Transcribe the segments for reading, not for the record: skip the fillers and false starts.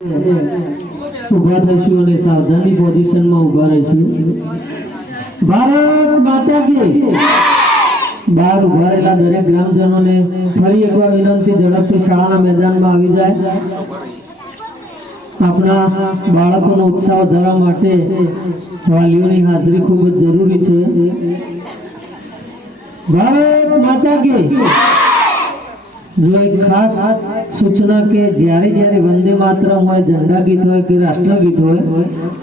ઉભા થઈશું અને સાવધાની પોઝિશનમાં ઉભા રહીશું। ભારત માતા કી બહાર ઉભા રહેલા દરેક ગ્રામજનોને ફરી એકવાર વિનંતી, ઝડપથી શાળાના મેદાનમાં આવી જાય। આપણા બાળકોનો ઉત્સાહ વધારવા માટે વાલીઓની હાજરી ખૂબ જ જરૂરી છે। ભારત માતા કી जो एक खास सूचना के જ્યારે જ્યારે વંદે માતરમ હોય, ઝંડા ગીત હોય કે રાષ્ટ્રગીત હોય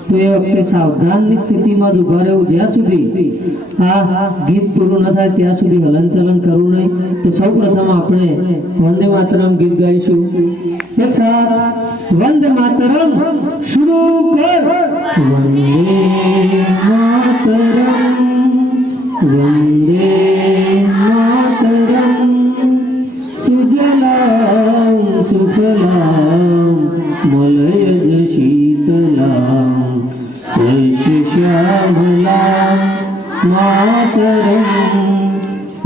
તો એ વખતે સાવધાનની સ્થિતિમાં જ ઉભા રહેવું। જ્યાં સુધી આ ગીત પૂરું ન થાય ત્યાં સુધી હલનચલન કરવું નહીં। તો સૌ પ્રથમ આપણે વંદે માતરમ ગીત ગાઈશું। એક સાથ વંદે માતરમ શરૂ કર। વંદે માતરમ વંદે માતરમ सुजलाम सुफलाम मलयज शीतलाम सस्यश्यामलाम मातरम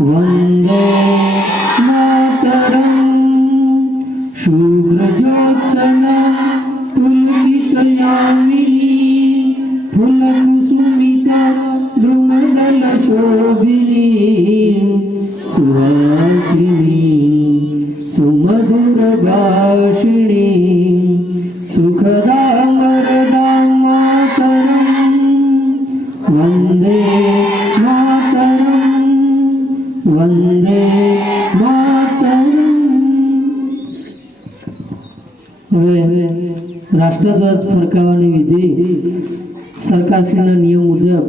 वंदे मातरम। शुभ्रज्योत्सना पुलकितयामिनी फुलकुसुमिता द्रुमदल शोभिनी सुहासिनी सुमधुर भाषिणी सुखदा वरदा मातरम वंदे मातरम वंदे मातरम। હવે રાષ્ટ્રધ્વજ ફરકાવવાની વિધિ સરકારશ્રીના નિયમ મુજબ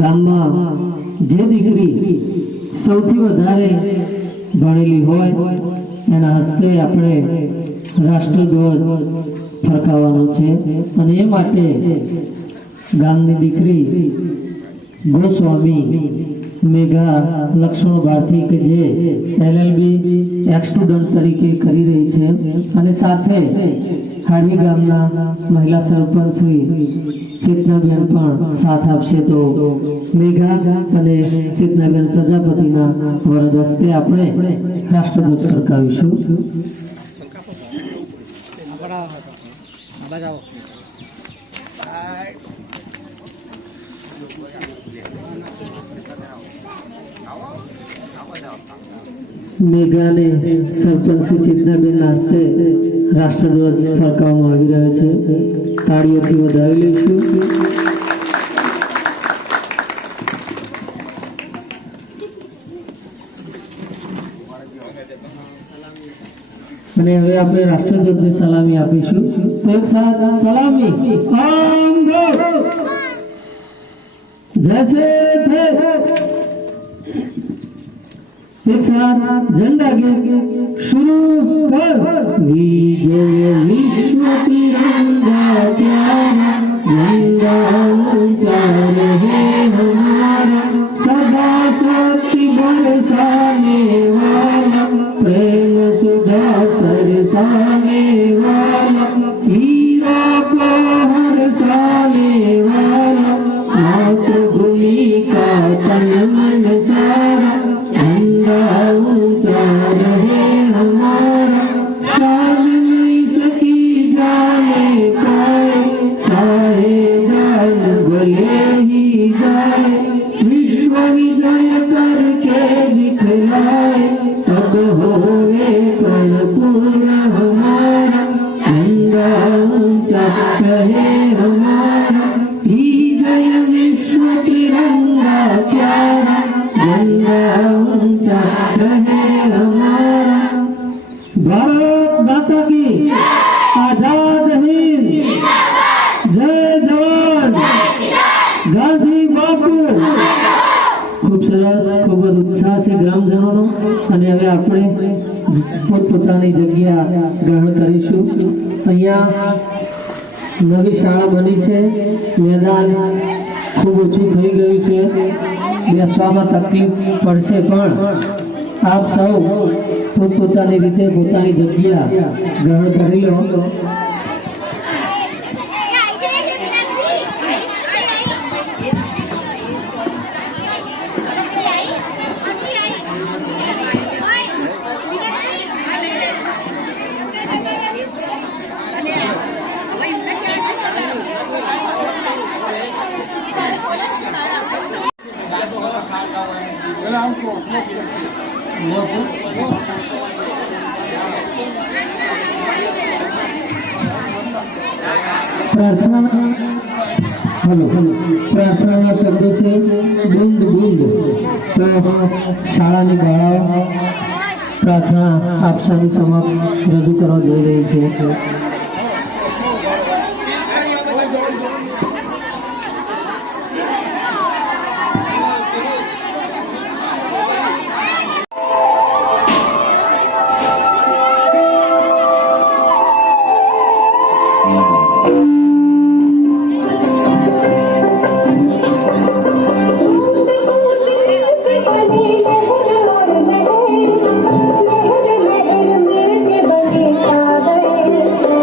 ગામમાં જે દીકરી સૌથી વધારે ભણેલી હોય એના હસ્તે આપણે રાષ્ટ્રધ્વજ ફરકાવવાનો છે। અને એ માટે ગામની દીકરી ગોસ્વામી મેઘા લક્ષ્મણ ભારતી કે જે LLB એક્સ સ્ટુડન્ટ તરીકે કરી રહી છે અને સાથે હાડી ગામના મહિલા સરપંચ શ્રી ચેતનાબેન પણ સાથ આપશે। તો મેઘા અને ચેતનાબેન પ્રજાપતિના વરદ હસ્તે આપણે રાષ્ટ્રધ્વજ ફરકાવીશું। મેઘાને સરપંચ શ્રી ચેતનાબેનના હસ્તે રાષ્ટ્રધ્વજ ફરકાવવામાં આવી રહ્યો છે। તાળીઓથી વધાવી લઈશું। અને હવે આપણે રાષ્ટ્રધ્વજને સલામી આપીશું। તો એક સાથ સલામી આમ દો જૈસે थे। एक साथ झंडा गीत शुरू कर। विजय विश्व तिरंगा प्यारा झंडा ऊंचा रहे हमारा सदा शक्ति बरसाने वाला प्रेम सुधा बरसाने वाला वीरों को हरसाने वाला मातृभूमि का तन मन सारा झंडा ऊंचा रहे हमारा साज नहीं सकी जाने पाए सारे जान गले ही जाए विश्व विजय करके दिखलाए तब होवे कण पूर्ण हमारा झंडा ऊंचा रहे हमारा विजय विश्व तिरंगा प्यारा झंडा ऊंचा रहे हमारा। भारत माता की आजाद हिंद जय जवान गांधी बापू। खूब સરસ, ખૂબ જ ઉત્સાહ છે ગ્રામજનોનો। અને હવે આપણે પોતપોતાની જગ્યા ગ્રહણ કરીશું। અહીંયા નવી શાળા બની છે, મેદાન ખૂબ ઓછું થઈ ગયું છે, બેસવામાં તકલીફ પડશે, પણ આપ સૌ પોતપોતાની રીતે પોતાની જગ્યા ગ્રહણ કરી લો। प्रार्थना हेलो प्रार्थनाના શબ્દો છે બુંદ બુંદ. તો શાળાની બાળાઓ પ્રાર્થના આપ સૌની સમક્ષ રજૂ કરવા જઈ રહી છે. लहर लहर में बने सागर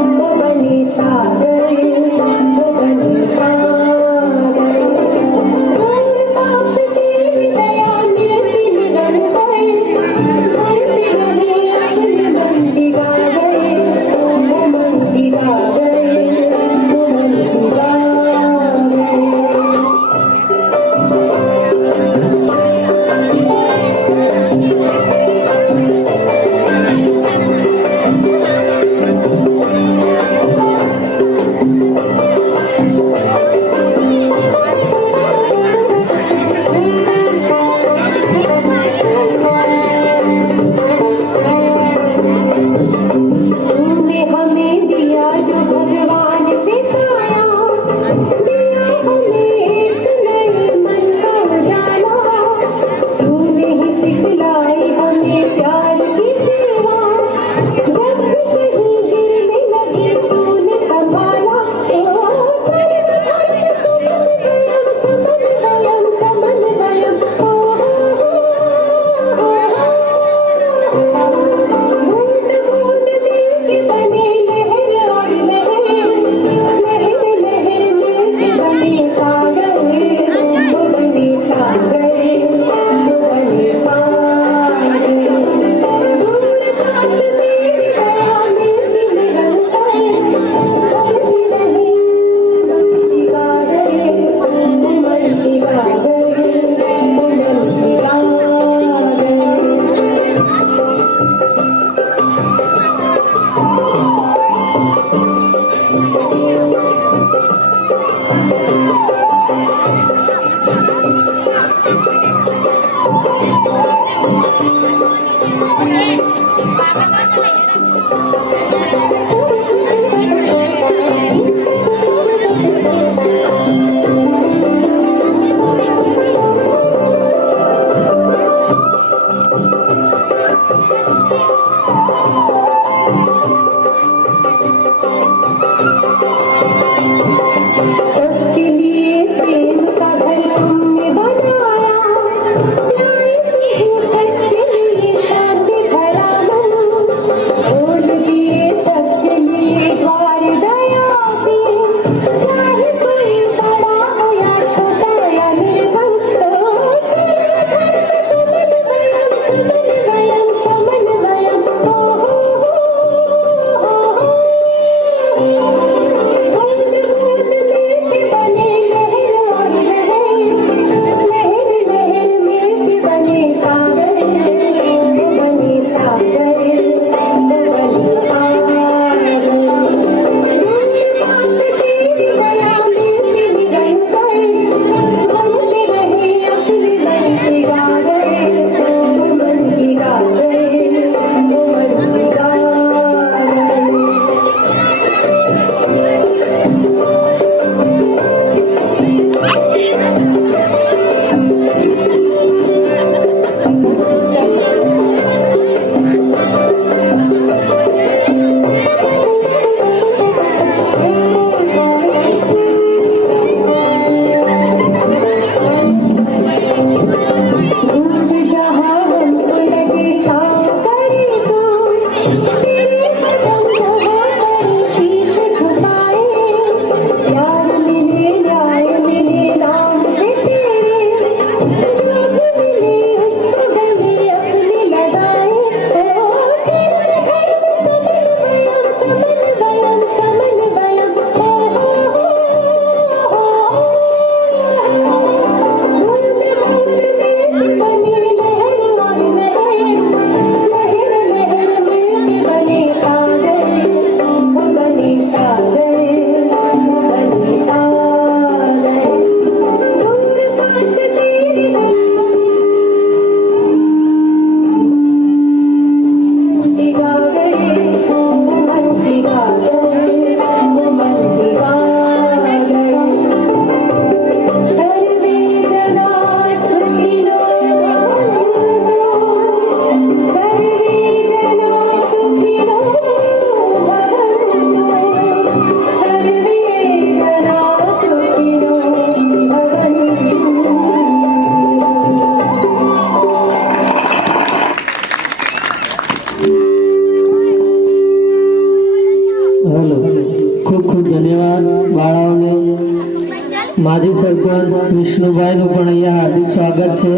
માજી સરપંચ વિષ્ણુભાઈનું પણ અહીંયા હાર્દિક સ્વાગત છે.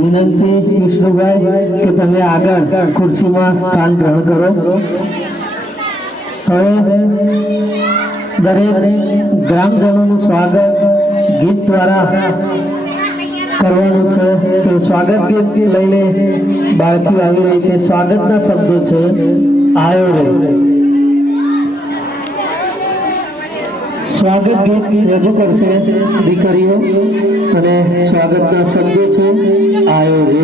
વિનંતી વિષ્ણુભાઈ કે તમે આગળ ખુરશીમાં સ્થાન ગ્રહણ કરો. હવે દરેક ગ્રામજનોનું સ્વાગત ગીત દ્વારા કરવાનું છે. તો સ્વાગત ગીત લઈને બાળકી આવી રહી છે. સ્વાગતના શબ્દો છે આયો રે. સ્વાગત ગીત રજૂ કરશે દીકરીઓ અને સ્વાગતના શબ્દો છે આયો રે.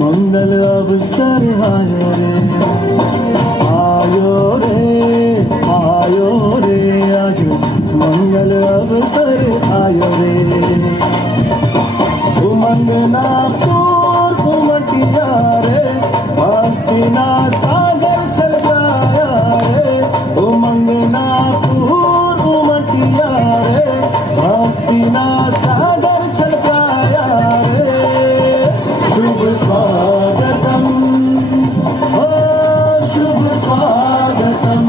मंगल अवसर आयो रे आज मंगल अवसर आयो रे. उमंगना पूर उमटिया रे भक्तिना सागर छलकाया रे. उमंगना पूर उमटिया रे भक्तिना सागर छलकाया रे. शुभ स्वागतम ओ शुभ स्वागतम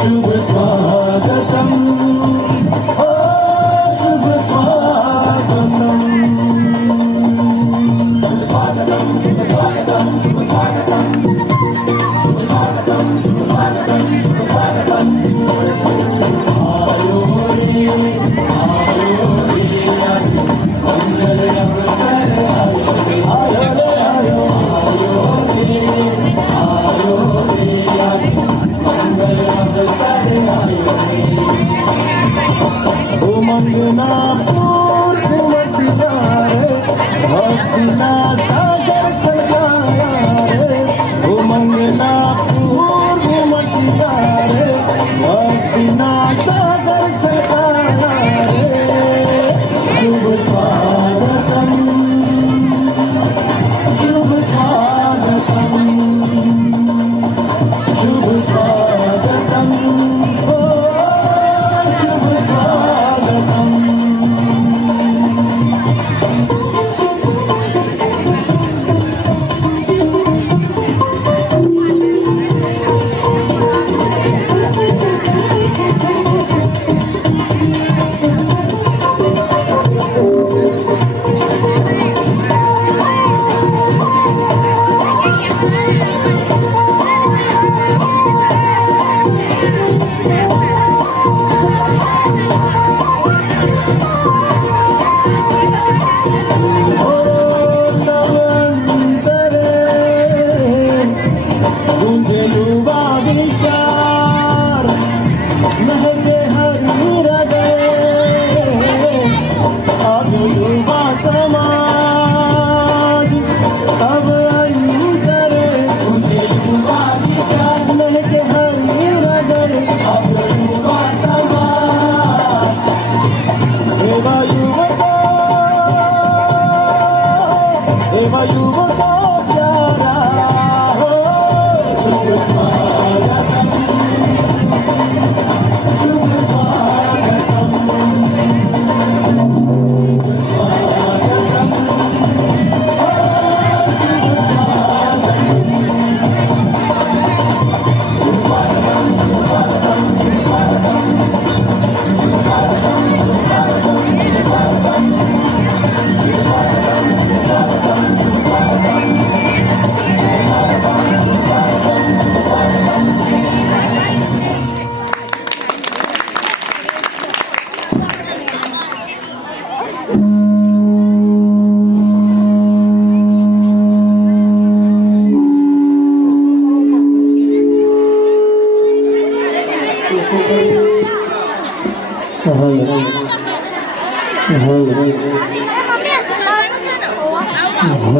शुभ स्वागतम ओ शुभ स्वागतम शुभ स्वागतम शुभ स्वागतम शुभ स्वागतम शुभ स्वागतम शुभ स्वागतम शुभ स्वागतम. आयो रे मंगल अवसर आयो रे आयो रे मंगल अवसर आयो रे. उमंगना पूर उमटिया रे भक्तिना सागर छलकाया रे. उमंगना पूर उमटिया रे भक्तिना सागर छलकाया रे. शुभ स्वागतम शुभ स्वागतम शुभ स्वागतम ओ शुभ स्वागतम. આજના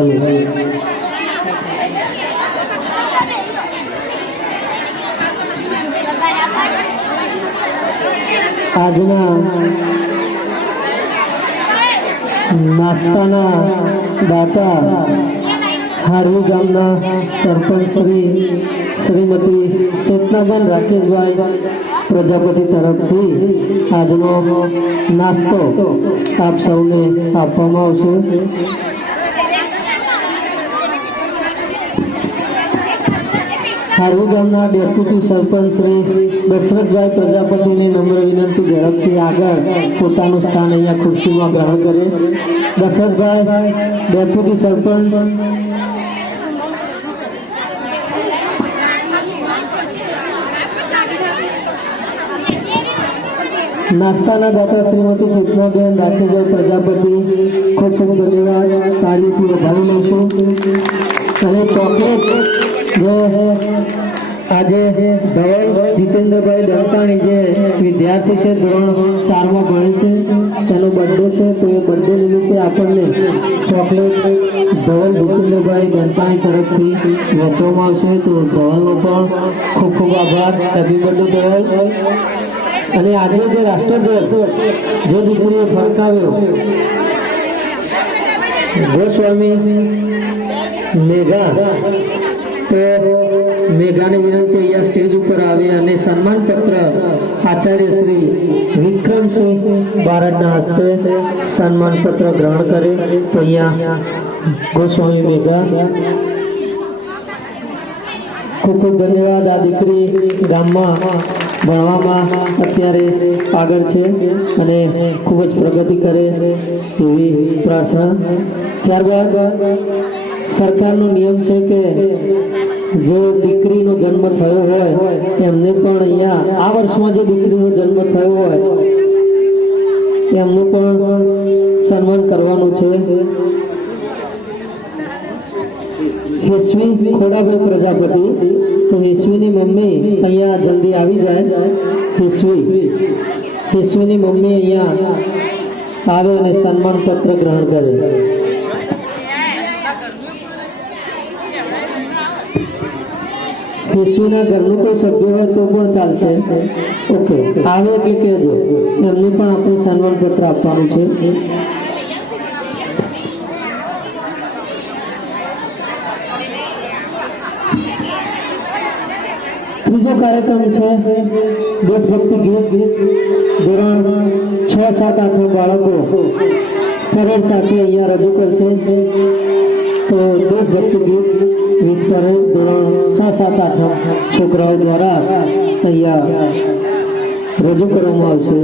નાસ્તાના દાતા હારવી ગામના સરપંચ શ્રીમતી ચેતનાબેન રાકેશભાઈ પ્રજાપતિ તરફથી આજનો નાસ્તો આપ સૌને આપવામાં આવશે. હારવી ગામના ડેપ્યુટી સરપંચ શ્રી દશરથભાઈ પ્રજાપતિની નમ્ર વિનંતી ઝડપથી આગળ પોતાનું સ્થાન અહીંયા ખુરશીમાં ગ્રહણ કરે. દશરથભાઈ ડેપ્યુટી સરપંચ. નાસ્તાના દાતા શ્રીમતી ચેતનાબેન રાકેશભાઈ પ્રજાપતિ ખૂબ ખૂબ ધન્યવાદ. તાળીથી વધાવી લઈશું. અને ચોકલેટ જે આજે ધવલ જીતેન્દ્રભાઈ દંતાણી જે વિદ્યાર્થી છે, ધોરણ 4માં ભણે છે, તેનો બર્થડે છે, તો એ બર્થડે નિમિત્તે આપણને ચોકલેટ ધવલ ભૂપેન્દ્રભાઈ દંતાણી તરફથી વહેંચવામાં આવશે. તો ધવલનો પણ ખૂબ ખૂબ આભાર. Happy birthday Dhaval. અને આજે જે રાષ્ટ્રધ્વજ જે દીકરીએ ફરકાવ્યો, ગોસ્વામી મેઘા, તો મેઘાને વિનંતી અહીંયા સ્ટેજ ઉપર આવે અને સન્માનપત્ર આચાર્ય શ્રી વિક્રમસિંહ બારડના હસ્તે સન્માનપત્ર ગ્રહણ કરે. તો અહીંયા ગોસ્વામી મેઘા. ખૂબ ખૂબ ધન્યવાદ. આ દીકરી ગામમાં ભણવામાં અત્યારે આગળ છે અને ખૂબ જ પ્રગતિ કરે એવી પ્રાર્થના. ત્યારબાદ સરકારનો નિયમ છે કે જે દીકરીનો જન્મ થયો હોય એમને પણ અહીંયા આ વર્ષમાં જે દીકરીનો જન્મ થયો હોય એમનું પણ સન્માન કરવાનું છે. હેસ્વી ખોડાભાઈ પ્રજાપતિ, તો હેસ્વીની મમ્મી અહીંયા જલ્દી આવી જાય. હેસ્વીની મમ્મી અહીંયા આવે અને સન્માન પત્ર ગ્રહણ કરે. હેસ્વીના ઘરનું કોઈ સભ્ય હોય તો પણ ચાલશે. ઓકે, આવે એટલે કહેજો, એમને પણ આપણે સન્માન પત્ર આપવાનું છે. ત્રીજો કાર્યક્રમ છે દેશભક્તિ ગીત. ધોરણ 6, 7, 8 બાળકો પરેડ સાથે અહીંયા રજૂ કરશે. તો દેશભક્તિ ગીત વિથ પરેડ ધોરણ 6, 7, 8 છોકરાઓ દ્વારા અહીંયા રજૂ કરવામાં આવશે.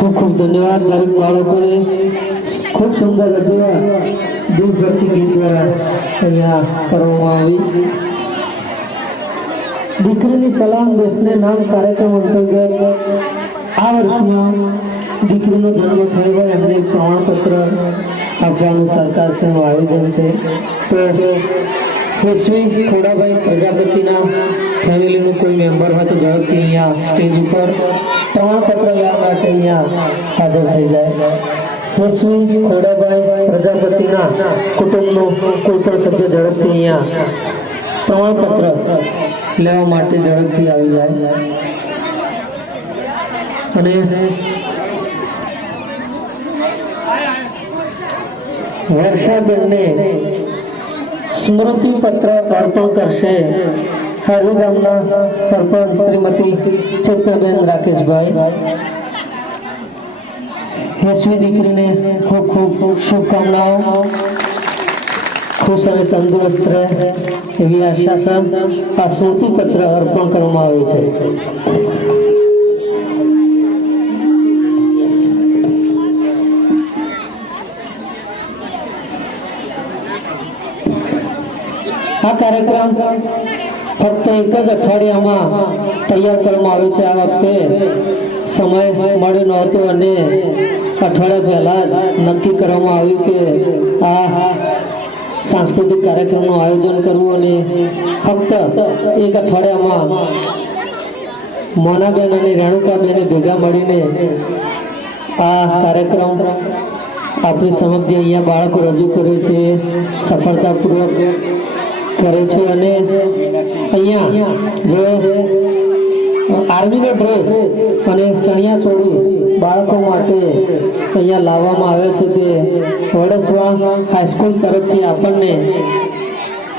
ખૂબ ખૂબ ધન્યવાદ દરેક બાળકોને ખૂબ સુંદર રજૂઆત દેશભક્તિ ગીત દ્વારા અહીંયા કરવામાં આવી. દીકરીની સલામ દેશને નામ કાર્યક્રમ અંતર્ગત આ વર્ષમાં દીકરીનો જન્મ થયો હોય એમને એક પ્રમાણપત્ર આપવાનું સરકારશ્રીનું આયોજન છે. તો કેશવી ખોડાભાઈ પ્રજાપતિના ફેમિલીનું કોઈ મેમ્બર હોય તો ઝડપથી અહીંયા સ્ટેજ ઉપર પ્રમાણપત્ર લેવા માટે અહીંયા હાજર થઈ જાય. કેશવી ખોડાભાઈ પ્રજાપતિના કુટુંબનો કોઈ પણ સભ્ય ઝડપથી અહીંયા પ્રમાણપત્ર લેવા માટે ઝડપથી આવી જાય. અને વર્ષાબેનને સ્મૃતિ પત્ર અર્પણ કરશે હારી ગામના સરપંચ શ્રીમતી ચેતનાબેન રાકેશભાઈ. યશવી દીકરીને ખૂબ ખૂબ શુભકામનાઓ, ખુશ અને તંદુરસ્ત રહે એવી આશા સાથે આ સ્મૃતિ પત્ર અર્પણ કરવામાં આવે છે. આ કાર્યક્રમ ફક્ત એક જ અઠવાડિયામાં તૈયાર કરવામાં આવ્યો છે. આ વખતે સમય મળ્યો નહોતો અને અઠવાડિયા પહેલા જ નક્કી કરવામાં આવ્યું કે આ સાંસ્કૃતિક કાર્યક્રમનું આયોજન કરવું અને ફક્ત એક અઠવાડિયામાં મોનાબેન અને રેણુકાબેને ભેગા મળીને આ કાર્યક્રમ આપણી સમક્ષ અહીંયા બાળકો રજૂ કરે છે, સફળતાપૂર્વક કરે છે. અને અહીંયા જે આર્મીનો ડ્રેસ અને ચણિયા ચોળી બાળકો માટે અહીંયા લાવવામાં આવે છે તે વડસવા હાઈસ્કૂલ તરફથી આપણને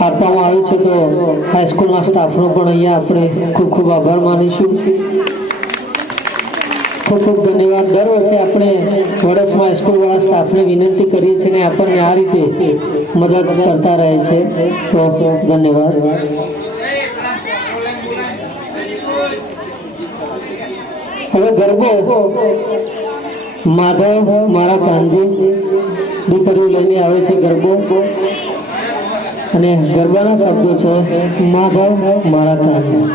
આપવામાં આવ્યું છે. તો હાઈસ્કૂલના સ્ટાફનો પણ અહીંયા આપણે ખૂબ ખૂબ આભાર માનીશું. ખૂબ ખૂબ ધન્યવાદ. દર વર્ષે આપણે વડસમાં હાઈસ્કૂલવાળા સ્ટાફને વિનંતી કરીએ છીએ અને આપણને આ રીતે મદદ કરતા રહે છે. તો ધન્યવાદ. હવે ગરબો માધવ મારા કાંજી દીકરીઓ લઈને આવે છે. ગરબો અને ગરબાના શબ્દો છે માધવ મારા કાંજી.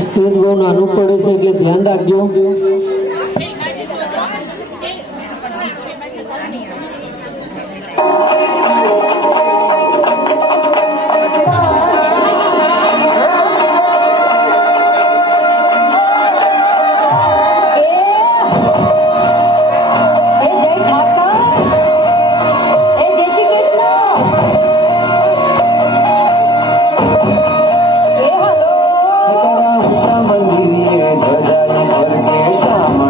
સ્ટેજ બહુ નાનું પડે છે એટલે ધ્યાન રાખજો. મંદિરે ધજાઈ ભરતે શ્યામ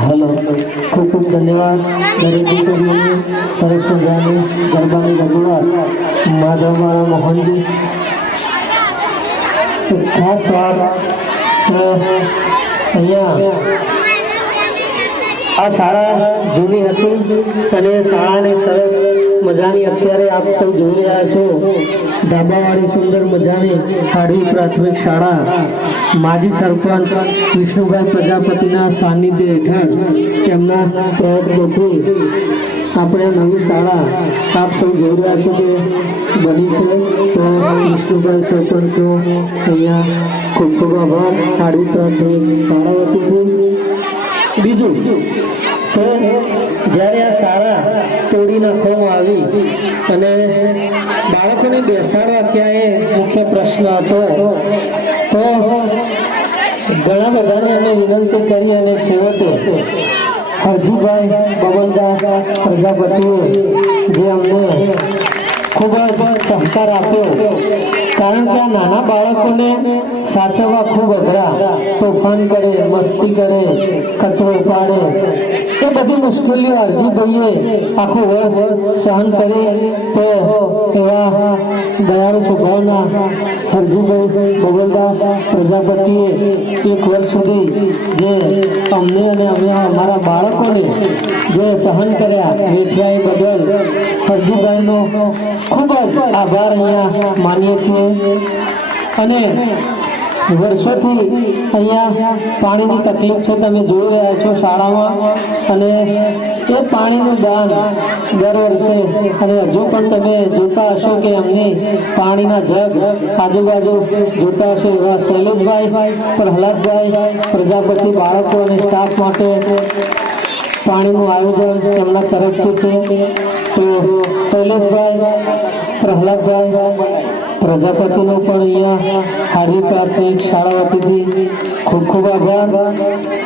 હલો, ખૂબ ખૂબ ધન્યવાદ દરેક દીકરીઓને સરસ મજાની ગરબાની રજૂઆત માધવમાળા મોહનજી. તો ખાસ વાત અહીંયા આ શાળા જૂની હતી અને શાળાને સરસ મજાની અત્યારે આપ સૌ જોઈ રહ્યા છો ધાબાવાળી સુંદર મજાની હાડવી પ્રાથમિક શાળા માજી સરપંચ વિષ્ણુભાઈ પ્રજાપતિના સાનિધ્ય હેઠળ તેમના પ્રયત્નોથી આપણે નવી શાળા આપ સૌ જોઈ રહ્યા છો કે બની છે. તો વિષ્ણુભાઈ સરપંચનો અહીંયા ખૂબ ખૂબ આભાર હાડવી પ્રાથમિક શાળા વતીથી. બીજું તો જ્યારે આ શાળા તોડી નાખવામાં આવી અને બાળકોને બેસાડવા ત્યાં એ મુખ્ય પ્રશ્ન હતો, તો ઘણા બધાને અમે વિનંતી કરી અને છેવટે હરજીભાઈ બબલદા પ્રજાપતિએ જે અમને ખૂબ જ સહકાર આપ્યો, કારણ કે આ નાના બાળકોને સાચવવા ખૂબ અઘરા, તોફાન કરે, મસ્તી કરે, કચરો પાડે, એ બધી મુશ્કેલીઓ હરજીભાઈએ આખું વર્ષ સહન કરી. તો એવા દયાળુ સ્વભાવના હરજીભાઈ બબલદા પ્રજાપતિએ એક વર્ષ સુધી જે અમને અને અમે અમારા બાળકોને જે સહન કર્યા વેઠ્યા એ બદલ હરજીભાઈનો ખૂબ જ આભાર અહીંયા માનીએ છીએ. અને વર્ષોથી અહીંયા પાણીની તકલીફ છે, તમે જોઈ રહ્યા છો શાળામાં, અને એ પાણીનું દાન દર વર્ષે અને હજુ પણ તમે જોતા હશો કે અમને પાણીના જગ આજુબાજુ જોતા હશો એવા શૈલેષભાઈ પ્રહલાદભાઈ પ્રજાપતિ બાળકો અને સ્ટાફ માટે પાણીનું આયોજન તેમના તરફથી છે. તો શૈલેષભાઈ પ્રહલાદભાઈ પ્રજાપતિનો પણ અહીંયા હાર્દિક પ્રાથમિક શાળા વતીથી ખૂબ ખૂબ આભાર.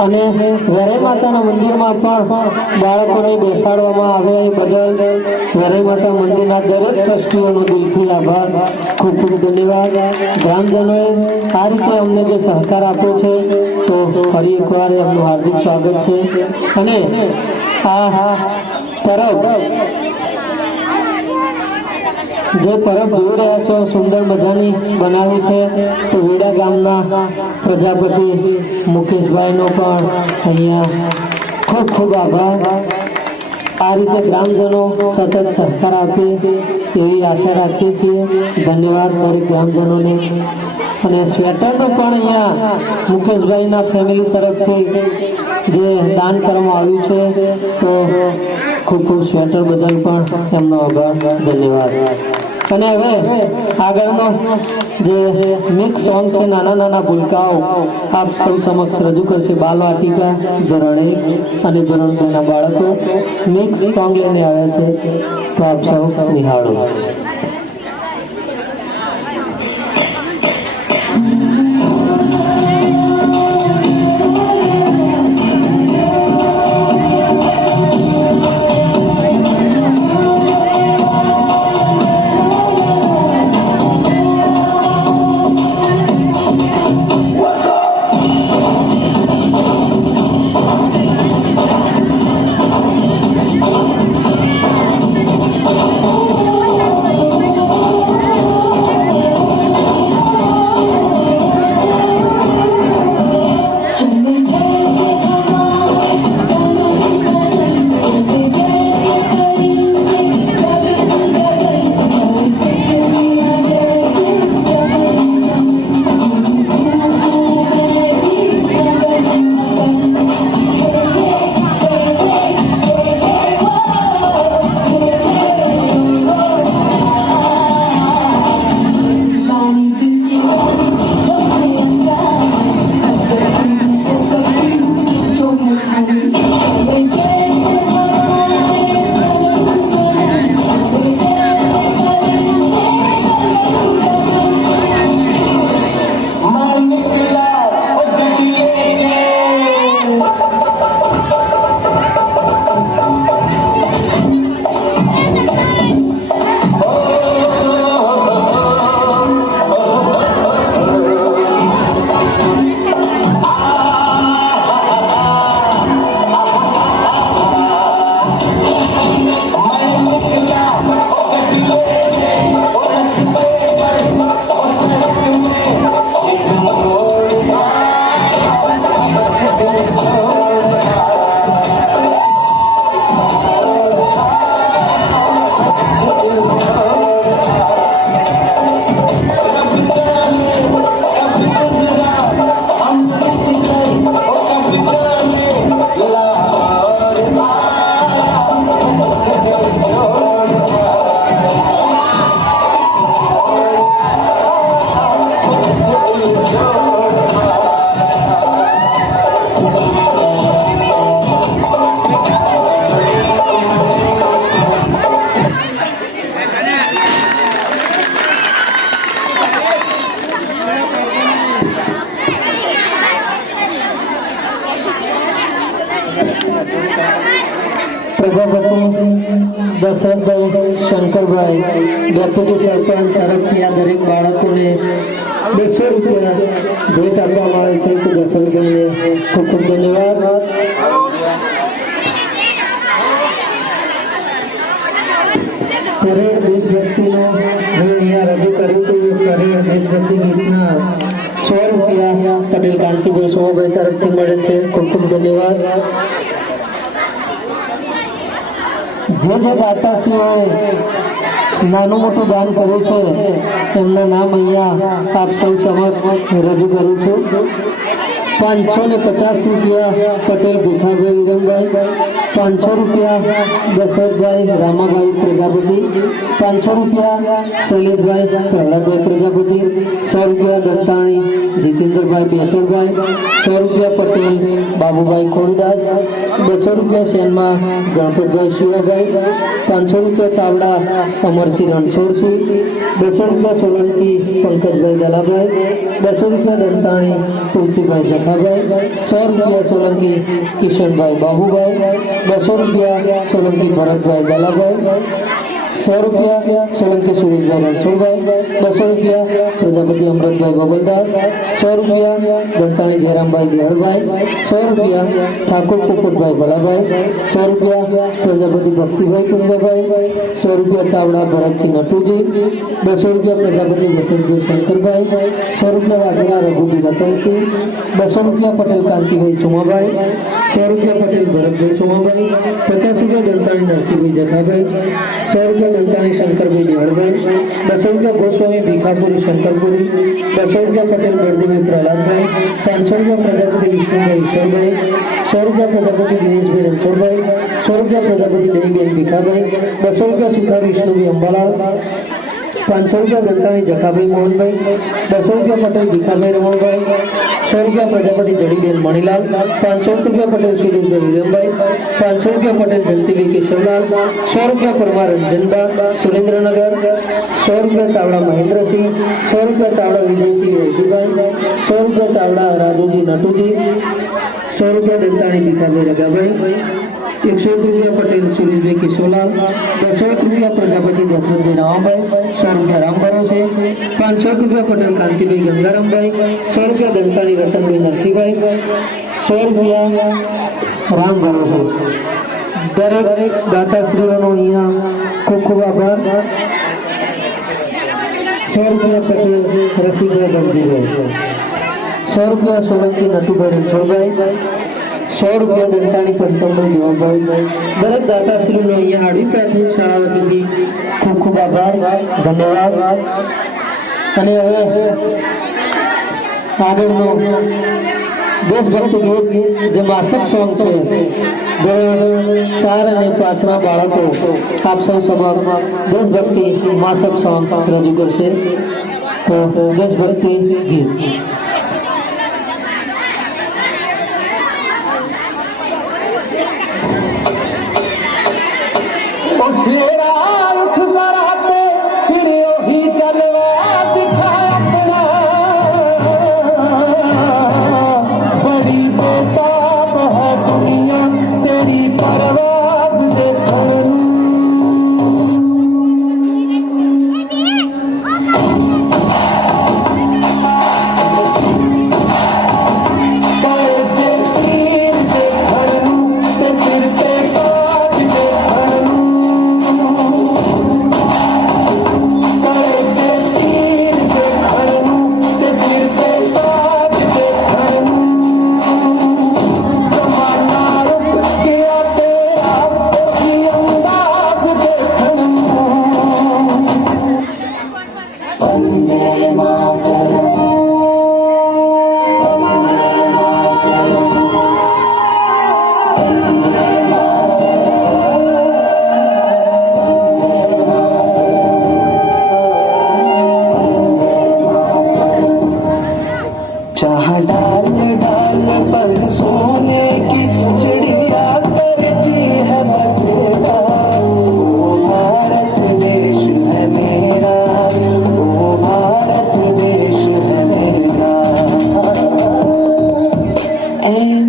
અને વરાઈ માતાના મંદિરમાં પણ બાળકોને બેસાડવામાં આવ્યા એ બદલ વરાઈ માતા મંદિરના દરેક ટ્રસ્ટીઓનો દિલથી આભાર, ખૂબ ખૂબ ધન્યવાદ. ગ્રામજનોએ આ રીતે અમને જે સહકાર આપ્યો છે, તો ફરી એકવાર એમનું હાર્દિક સ્વાગત છે. અને આ પરબ જે પરબ જોઈ રહ્યા છો સુંદર મજાની બનાવી છે, તો વેડા ગામના પ્રજાપતિ મુકેશભાઈનો પણ અહીંયા ખૂબ ખૂબ આભાર. આ રીતે ગ્રામજનો સતત સહકાર આપે એવી આશા રાખીએ છીએ. ધન્યવાદ દરેક ગ્રામજનોને. અને સ્વેટરનું પણ અહીંયા મુકેશભાઈના ફેમિલી તરફથી જે દાન કરવામાં આવ્યું છે, તો ખૂબ ખૂબ સ્વેટર બદલ પણ એમનો આભાર, ધન્યવાદ. અને હવે આગળનો જે મિક્સ સોંગ છે નાના નાના ભૂલકાઓ આપ સૌ સમક્ષ રજૂ કરશે બાલવાટિકા ધોરણ 1 અને ધોરણ 2 ના બાળકો મિક્સ સોંગ લઈને આવ્યા છે, તો આપ સૌ નિહાળો. પ્રજાપતિ દશરથભાઈ શંકરભાઈ ડેપ્યુટી સરપંચ તરફથી આ દરેક બાળકોને 200 રૂપિયા ભેટ આપવામાં આવે છે. તો દશરથભાઈને ખૂબ ખૂબ ધન્યવાદ. પરેડ દેશભક્તિનું હું અહીંયા રજૂ કર્યું હતું. પરેડ દેશભક્તિ ગીતના 100 રૂપિયા પટેલ કાંતિભાઈ સોમાભાઈ તરફથી મળે છે. ખૂબ ખૂબ ધન્યવાદ. જે દાતાશ્રીઓએ નાનું મોટું દાન કર્યું છે તેમના નામ અહીંયા આપ સૌ સમક્ષ રજૂ કરું છું. 550 રૂપિયા પટેલ ભીખાભાઈ વિરમભાઈ, 500 રૂપિયા દશરથભાઈ રામાભાઈ પ્રજાપતિ, 500 રૂપિયા શૈલેષભાઈ પ્રહલાદભાઈ પ્રજાપતિ, 100 રૂપિયા દત્તાણી જીતેન્દ્રભાઈ બેસરભાઈ, 100 રૂપિયા પટેલ બાબુભાઈ ખોડીદાસ, 200 રૂપિયા સેનમાં ગણપતભાઈ શિવાભાઈ, 500 રૂપિયા ચાવડા અમરસિંહ રણછોડસિંહ, 200 રૂપિયા સોલંકી પંકજભાઈ દલાભાઈ, 200 રૂપિયા દંતાણી તુલસીભાઈ જખાભાઈ, 100 રૂપિયા સોલંકી કિશનભાઈ બાબુભાઈ, 200 રૂપિયા સોલંકી ભરતભાઈ દલાભાઈ, 100 રૂપિયા સોલંકી સુરેશભાઈ રણછોડભાઈ, 200 રૂપિયા પ્રજાપતિ અમૃતભાઈ બબલદાસ, 100 રૂપિયા દંતાણી જયરામભાઈ દેહળભાઈ, 100 રૂપિયા ઠાકોર પોપટભાઈ ભલાભાઈ, 100 રૂપિયા પ્રજાપતિ ભક્તિભાઈ પુંજાભાઈ, 100 રૂપિયા ચાવડા ભરતસિંહ નટુજી, 200 રૂપિયા પ્રજાપતિ જસનભાઈ શંકરભાઈ, 100 રૂપિયા વાઘેલા રઘુજી રતનસિંહ, 200 રૂપિયા પટેલ કાંતિભાઈ સોમાભાઈ, 100 રૂપિયા પટેલ ભરતભાઈ સોમાભાઈ, 50 રૂપિયા દંતાણી નરસિંહભાઈ જખાભાઈ, 100 રૂપિયા દંતાણી શંકરભાઈ દેહળભાઈ, 200 રૂપિયા ગોસ્વામી ભીખાપુરી શંકરપુરી, 200 રૂપિયા પટેલ ગરદીભાઈ પ્રહલાદભાઈ, 500 રૂપિયા પ્રજાપતિ વિષ્ણુભાઈ ઈશ્વરભાઈ, 100 રૂપિયા પ્રજાપતિ દિનેશભાઈ રણછોડભાઈ, 100 રૂપિયા પ્રજાપતિ દહીબેન ભીખાભાઈ, 200 રૂપિયા સુથાર વિષ્ણુભાઈ અંબાલાલ, 500 રૂપિયા દંતાણી જખાભાઈ મોહનભાઈ, 200 રૂપિયા પટેલ ભીખાભાઈ રમણભાઈ, 100 રૂપિયા પ્રજાપતિ જડીબેન મણીલાલ, 500 રૂપિયા પટેલ સુરેશભાઈ વિરમભાઈ, 500 રૂપિયા પટેલ જયંતિભાઈ કેશવલાલ, 100 રૂપિયા પરમાર રંજનબા સુરેન્દ્રનગર, 100 રૂપિયા ચાવડા મહેન્દ્રસિંહ, 100 રૂપિયા ચાવડા વિજયસિંહ વૈજીભાઈ, 100 રૂપિયા ચાવડા રાજુજી નટુજી, 100 રૂપિયા દંતાણી ભીખાભાઈ રગાભાઈ, 101 રૂપિયા પટેલ સુરેશભાઈ કિશોરલાલ, 201 રૂપિયા પ્રજાપતિ દશરથભાઈ રામાભાઈ, 100 રૂપિયા રામ ભરોસે, 500 રૂપિયા પટેલ કાંતિભાઈ ગંગારામભાઈ, 100 રૂપિયા દંતાણી રતનભાઈ નરસિંહભાઈ, 100 રૂપિયા રામ ભરોસે. દરેક દાતાશ્રીઓનો અહીંયા ખૂબ ખૂબ આભાર. 100 રૂપિયા પટેલ રસીભાઈ ગંજીભાઈ, 100 રૂપિયા સોલંકી નટુભાઈ રણછોડભાઈ, 100 રૂપિયા દંતાણી પંચમભાઈ દેવાભાઈ. દરેક દાતાશ્રીનો અહીંયા આડી પ્રાથમિક શાળા વતીથી ખૂબ ખૂબ આભાર, ધન્યવાદ. અને હવે આગળનો દેશભક્તિ ગીત જે માસક સોંગ છે, ધોરણ 4 અને 5ના બાળકો આપ સૌ સમક્ષ દેશભક્તિ માસક સોંગ રજૂ કરશે. તો દેશભક્તિ ગીત.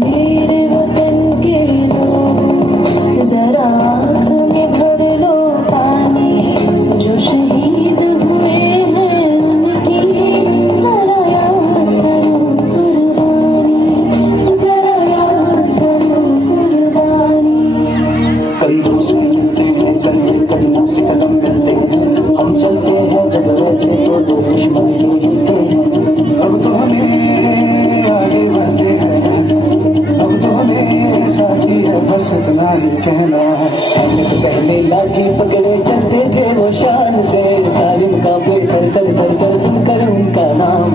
मेरे वतन के सकना ही कहना है। अमित पहले लाठी पकड़े चलते थे वो शान से, जालिम का पेट कर कर कर कर सुनकर उनका नाम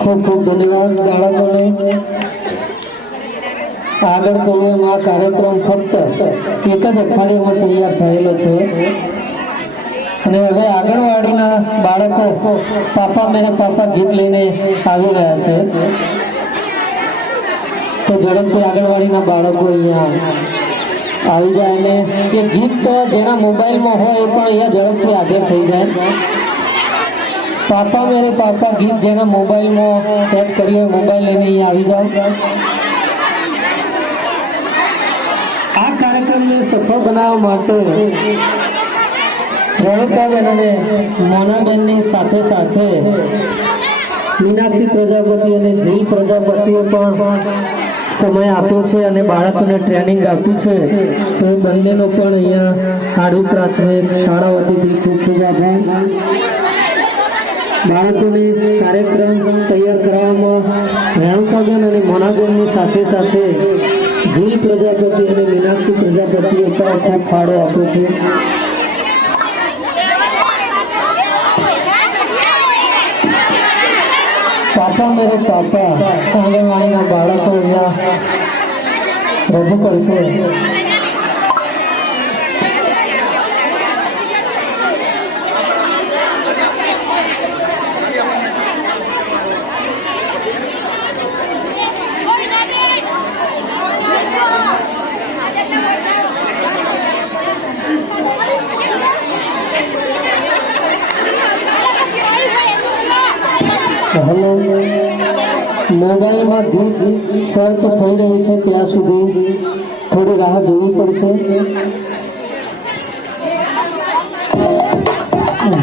ખૂબ ખૂબ ધન્યવાદ બાળકોને. આગળ કહીએ આ કાર્યક્રમ ફક્ત એક જ અઠવાડિયામાં તૈયાર થયેલો છે અને હવે આંગણવાડીના બાળકો પાપા મેરે પાપા ગીત લઈને આવી રહ્યા છે. તો ઝડપથી આંગણવાડીના બાળકો અહીંયા આવી જાય અને એ ગીત તો જેના મોબાઈલમાં હોય એ પણ અહીંયા ઝડપથી હાજર થઈ જાય. પાપા મેરે પાપા ગીત જેના મોબાઈલમાં સેટ કર્યો હોય મોબાઈલ લઈને અહીંયા આવી જાઓ. આ કાર્યક્રમને સફળ બનાવવા માટે રણિકાબેન અને મોનાબેનની સાથે સાથે મીનાક્ષી પ્રજાપતિ અને ધ્રુવ પ્રજાપતિએ પણ સમય આપ્યો છે અને બાળકોને ટ્રેનિંગ આપી છે. તો એ બંનેનો પણ અહીંયા આડુ પ્રાથમિક શાળા વતીથી ખૂબ ખૂબ આભાર. બાળકોને કાર્યક્રમ તૈયાર કરવામાં રેણુકાબેન અને મોનાબેનની સાથે સાથે ધ્રુવ પ્રજાપતિ અને મીનાક્ષી પ્રજાપતિએ પણ ખૂબ ફાળો આપ્યો છે. પાપા મેરે પાપા આંગણવાડીના બાળકો અહીંયા રજૂ કરશે. હેલો મોબાઈલમાં ગીત સર્ચ થઈ રહ્યું છે ત્યાં સુધી થોડી રાહ જોવી પડશે.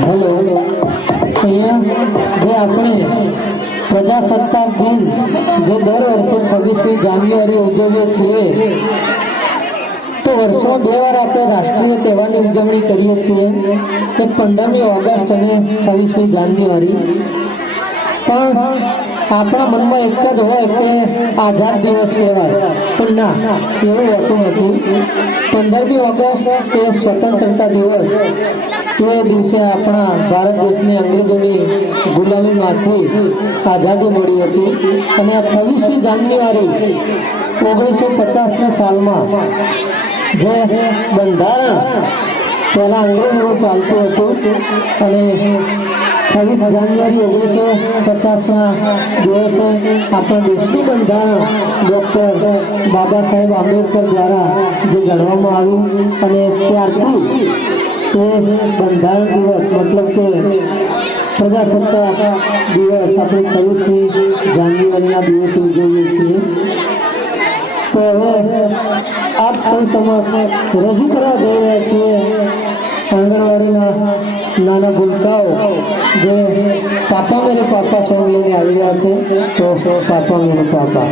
હેલો, અહીંયા જે આપણે પ્રજાસત્તાક દિન જે દર વર્ષે 26મી જાન્યુઆરી ઉજવીએ છીએ, તો વર્ષમાં 2 વાર આપણે રાષ્ટ્રીય તહેવારની ઉજવણી કરીએ છીએ, એક 15મી ઓગસ્ટ અને 26મી જાન્યુઆરી. પણ આપણા મનમાં એક જ હોય કે આઝાદ દિવસ કહેવાય, પણ ના, એવું હોતું નથી. 15મી ઓગસ્ટ એ સ્વતંત્રતા દિવસ, એ દિવસે આપણા ભારત દેશને અંગ્રેજોની ગુલામીમાંથી આઝાદી મળી હતી. અને આ 26મી જાન્યુઆરી 1950ના સાલમાં જે બંધારણ પહેલા અંગ્રેજોનું ચાલતું હતું, અને 26 જાન્યુઆરી 1950ના દિવસે આપણા દેશનું બંધારણ ડૉક્ટર બાબા સાહેબ આંબેડકર દ્વારા જે ઘડવામાં આવ્યું, અને ત્યારથી એ બંધારણ દિવસ મતલબ કે પ્રજાસત્તાક દિવસ આપણે 26મી જાન્યુઆરીના દિવસે ઉજવીએ છીએ. તો હવે આપ સૌ સમક્ષ રજૂ કરવા જઈ રહ્યા છીએ આંગણવાડીના નાના ભૂલકાઓ જે પાપા મેરે પાપા સોંગ લઈને આવી રહ્યા છે. તો પાપા મેરે પાપા.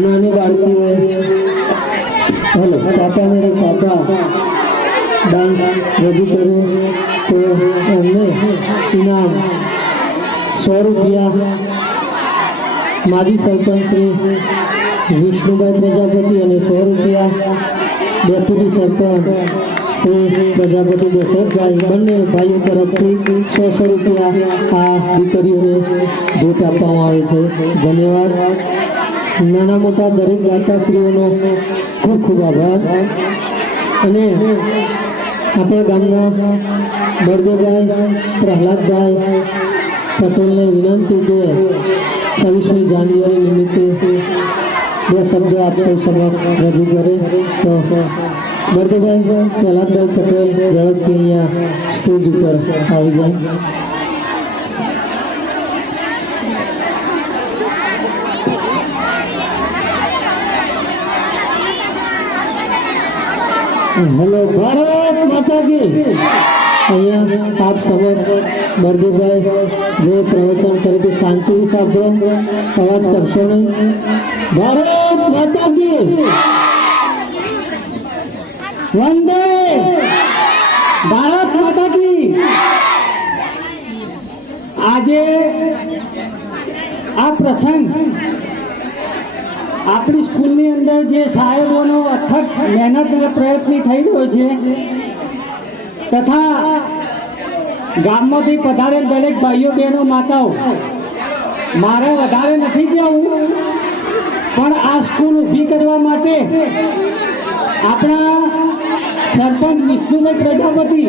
નાની બાળકી હોય હેલો પાપા મેરે પાપા ડાન્સ રજૂ કર્યું તો એમને ઇનામ 100 રૂપિયા માજી સરપંચ શ્રી વિષ્ણુભાઈ પ્રજાપતિ અને 100 રૂપિયા ડેપ્યુટી સરપંચ શ્રી પ્રજાપતિ દશરથભાઈ બંને ભાઈઓ તરફથી 100 રૂપિયા આ દીકરીઓને ભેટ આપવામાં આવે છે. ધન્યવાદ. નાના મોટા દરેક દાતાશ્રીઓનો ખૂબ ખૂબ આભાર. અને આપણા ગામના બળદેવભાઈ પ્રહલાદભાઈ પટેલને વિનંતી કે 26મી જાન્યુઆરી નિમિત્તે 2 શબ્દ આપ સૌ સમક્ષ રજૂ કરે તો બળદેવભાઈ પ્રહલાદભાઈ પટેલ ઝડપથી અહીંયા સ્ટેજ ઉપર આવી જાય. હેલો ભારત માતા કી. અહીંયા આપ સમક્ષ બળદેવભાઈ જે પ્રવચન કરે તે શાંતિથી સાંભળો, અવાજ કરશો નહીં. ભારત માતા કી વંદે ભારત માતા કી. આજે આ પ્રસંગ આપણી સ્કૂલની અંદર જે સાહેબોનો અથક મહેનત અને પ્રયત્ન થઈ રહ્યો છે તથા ગામમાંથી પધારેલ દરેક ભાઈઓ બહેનો માતાઓ, મારે વધારે નથી કહેવું પણ આ સ્કૂલ ઊભી કરવા માટે આપણા સરપંચ વિષ્ણુભાઈ પ્રજાપતિ,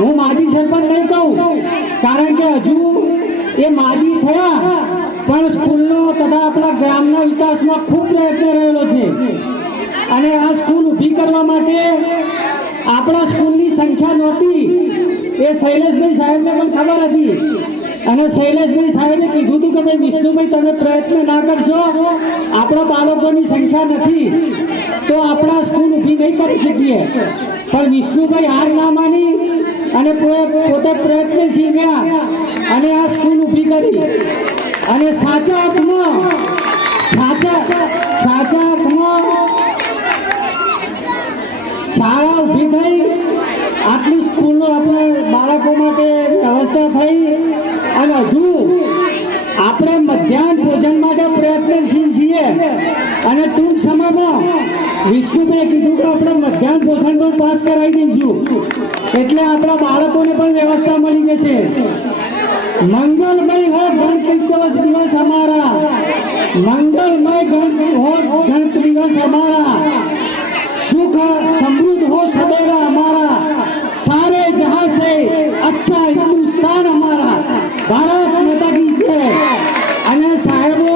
હું માજી સરપંચ નહીં કહું કારણ કે હજુ એ માજી થયા પણ સ્કૂલનો તથા આપણા ગ્રામના વિકાસમાં ખૂબ પ્રયત્ન રહેલો છે. અને આ સ્કૂલ ઊભી કરવા માટે આપણા સ્કૂલની સંખ્યા નહોતી એ શૈલેષભાઈ સાહેબને પણ ખબર હતી. અને શૈલેષભાઈ સાહેબે કીધું હતું કે ભાઈ વિષ્ણુભાઈ તમે પ્રયત્ન ના કરશો, આપણા બાળકોની સંખ્યા નથી તો આપણા સ્કૂલ ઊભી નહીં કરી શકીએ. પણ વિષ્ણુભાઈ હાર ના માની અને પોતે પ્રયત્નશીલ ગયા અને આ સ્કૂલ ઊભી કરી. અને સાચા અર્થમાં શાળા ઊભી થઈ, આટલી સ્કૂલનો આપણે બાળકો માટે વ્યવસ્થા થઈ અને હજુ આપણે મધ્યાહન ભોજન માટે પ્રયત્નશીલ છીએ. અને ટૂંક સમયમાં વિષ્ણુભાઈ કીધું કે આપણે મધ્યાહન ભોજન પણ પાસ કરાવી દઈશું એટલે આપણા બાળકોને પણ વ્યવસ્થા મળી જશે. મંગલમય હો ગણતરી દિવસ हमारा, मंगलमय हो गणतंत्र दिवस हमारा, सुख समृद्ध हो सवेरा हमारा, सारे जहां से अच्छा हिंदुस्तान हमारा. भारत माता की जय. અને સાહેબો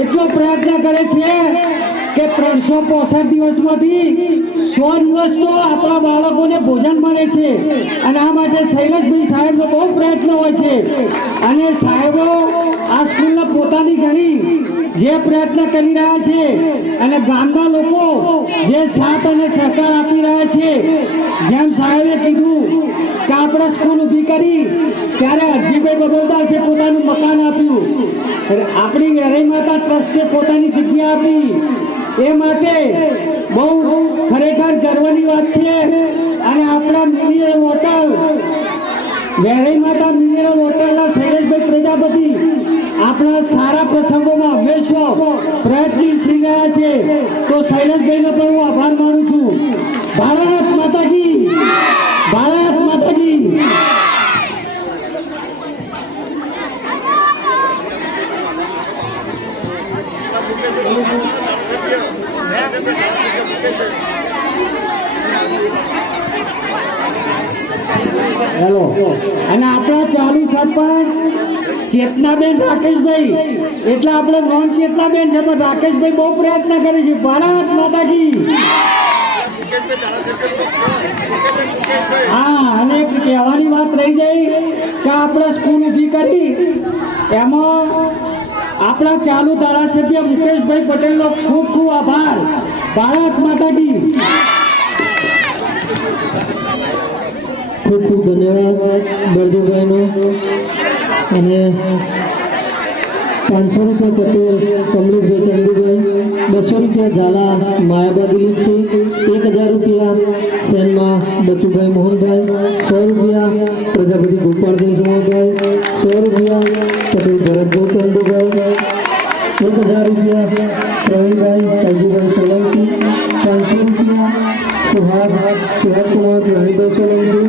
એટલો પ્રયત્ન કરે છે કે 365 દિવસમાંથી 100 દિવસ તો આપણા બાળકોને ભોજન મળે છે. અને આ માટે શૈલેષભાઈ સાહેબનો બહુ પ્રયત્ન હોય છે. અને સાહેબો આ સ્કૂલને પોતાની ગણી જે પ્રયત્ન કરી રહ્યા છે અને ગામના લોકો જે સાથ અને સહકાર આપી રહ્યા છે. જેમ સાહેબે કીધું કે આપણે સ્કૂલ ઊભી કરી ત્યારે અરજીભાઈ બબલદાસે પોતાનું મકાન આપ્યું, આપણી વેરાઈ માતા ટ્રસ્ટે પોતાની જગ્યા આપી. એ માટે બહુ ખરેખર ગર્વની વાત છે. અને આપણા મિનરલ હોટલ વેરાઈ માતા મિનરલ હોટલના શૈલેષભાઈ પ્રજાપતિ આપણા સારા પ્રસંગોમાં હંમેશા પ્રયત્નશીલ રહ્યા છે. તો શૈલેષભાઈનો પણ હું આભાર માનું છું. ભારત માતા કી, ભારત માતા કી. હેલો. અને આપણા ચાલુ સરપંચ ચેતનાબેન રાકેશભાઈ, એટલે આપણે નોન ચેતનાબેન છે પણ રાકેશભાઈ બહુ પ્રયત્ન કરે છે. ભારત માતા કી. હા, અને કહેવાની વાત રહી ગઈ કે આપણે સ્કૂલ ઊભી કરી એમાં આપણા ચાલુ ધારાસભ્ય મુકેશભાઈ પટેલનો ખૂબ ખૂબ આભાર. ભારત માતા કી. ખૂબ ખૂબ ધન્યવાદ બળદેવભાઈનો. અને 500 रुपया पटेल कमलेश भाई चंदूभाई, 200 रुपया झाला मायाबा दिलीप सिंह, 1000 रुपया सेनमा बचूभाई मोहनभाई, 100 रुपया प्रजापति गोपाल देशमुखभाई, 100 रुपया पटेल भरत चंदूभाई, 1000 रुपया प्रवीण भाई संजूभाई सोलंकी, 500 रुपया सुहाग कुमार रानीभाई सोलंकी,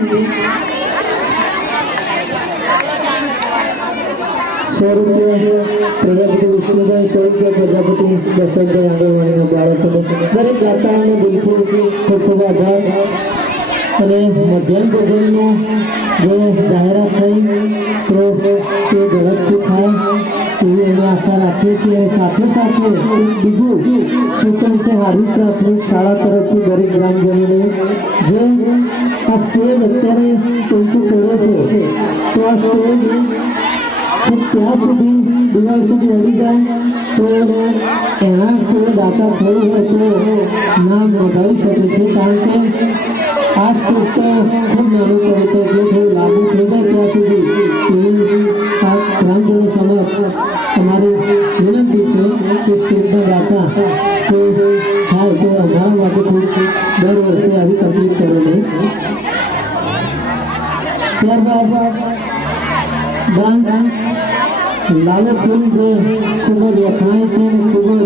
100 रुपया प्रजापति विष्णुभाई, 100 रुपया प्रजापति दशरथभाई आंगणवाड़ी बाळकोને દરેક દાતાઓને બિલકુલ ખૂબ ખૂબ આભાર. અને મધ્યાહન ભોજનનું જે જાહેરાત થઈ તો તે ઝડપથી થાય એવી અમે આશા રાખીએ છીએ. સાથે સાથે બીજું સૂચન છે હાર્વી પ્રાથમિક શાળા તરફથી દરેક ગ્રામજનોને જે આ સ્ટેજ અત્યારે ટૂંકું કરે છે તો આ સ્ટેજ ત્યાં સુધી દિવાળી સુધી આવી જાય તો એના કોઈ દાતા થયું હોય તો નામ નોંધાવી શકે છે. કારણ કે આ સ્ટેજ તો ખૂબ નાનું પડે છે એટલે થોડું લાગુ થઈ જાય ત્યાં સુધી એવી આ ગ્રામજનો સમક્ષ અમારી વિનંતી છે કે સ્ટેજના દાતા તો થાય તો અમારા માટે ખૂબ દર વર્ષે આવી તકલીફ કરે નહીં. ત્યારબાદ લાલો ફૂલ જે ખૂબ જ વખણાય છે અને ખૂબ જ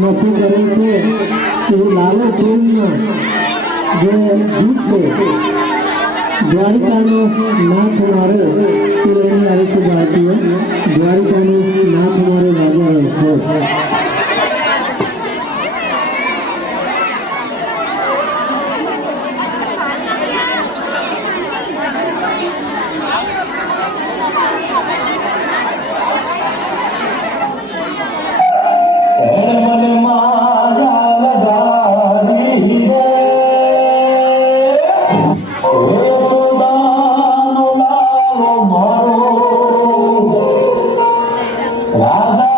નફો કરે છે એ લાલો ફૂલના જે ગીત છે દ્વારિકાનો નાથ મારે એ એની આવી છે ભારતીય દ્વારિકાનો નાથ મારે રાજા હોય. રાધા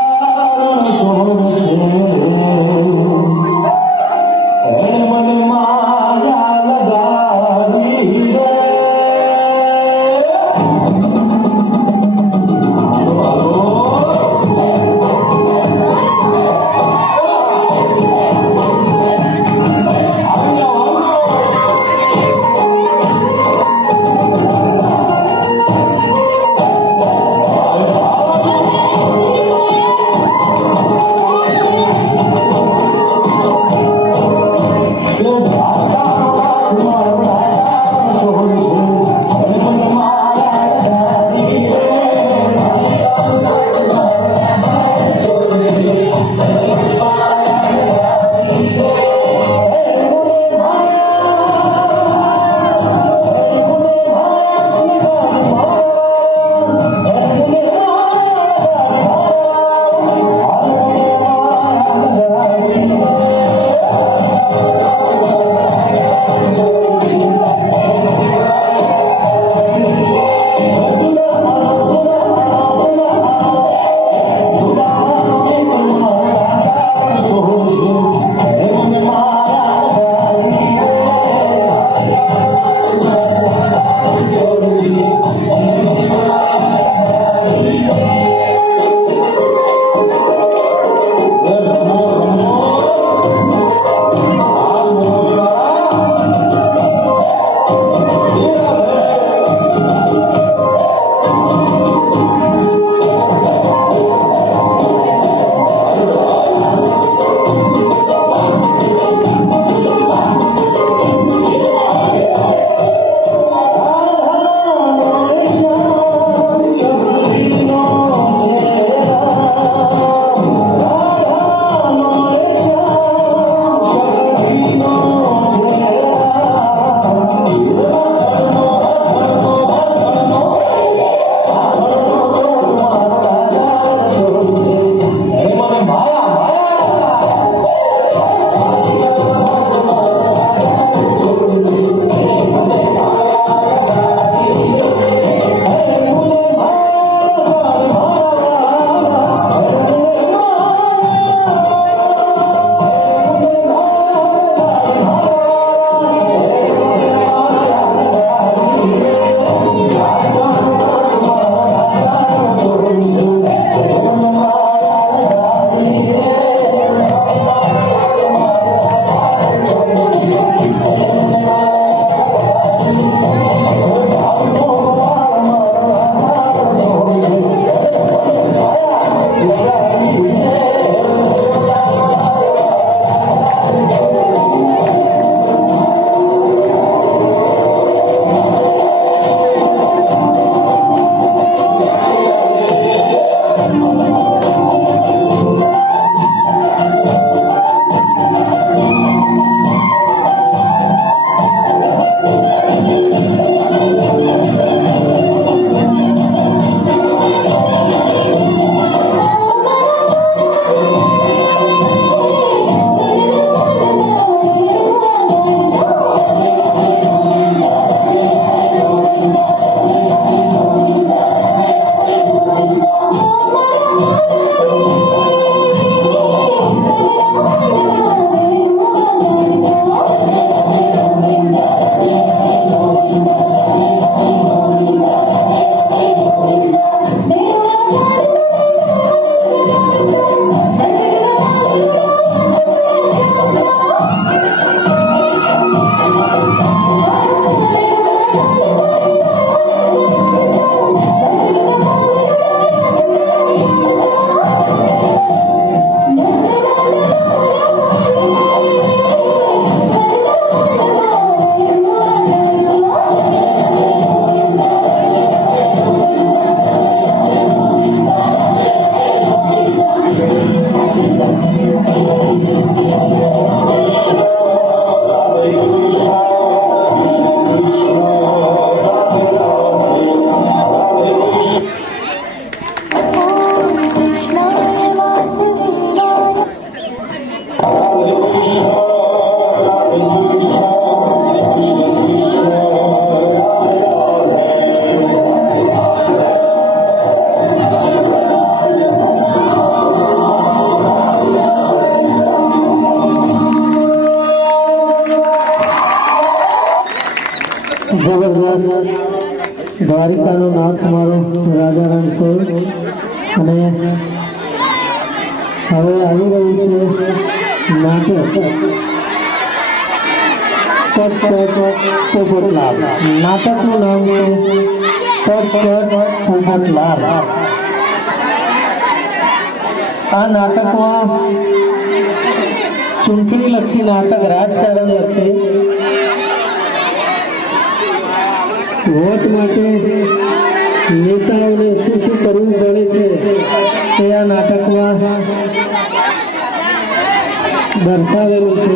જબરદસ્ત દ્વારિકાનો નાથ મારો રાજા રણછોડ અને હવે આવી રહ્યું છે નાટક પોપટલાલ. નાટકનું નામ છે પોપટલાલ. આ નાટકમાં ચૂંટણી લક્ષી નાટક, રાજકારણ લક્ષી વોટ માટે નેતાઓને શું શું કરવું પડે છે તે આ નાટકમાં દર્શાવેલું છે.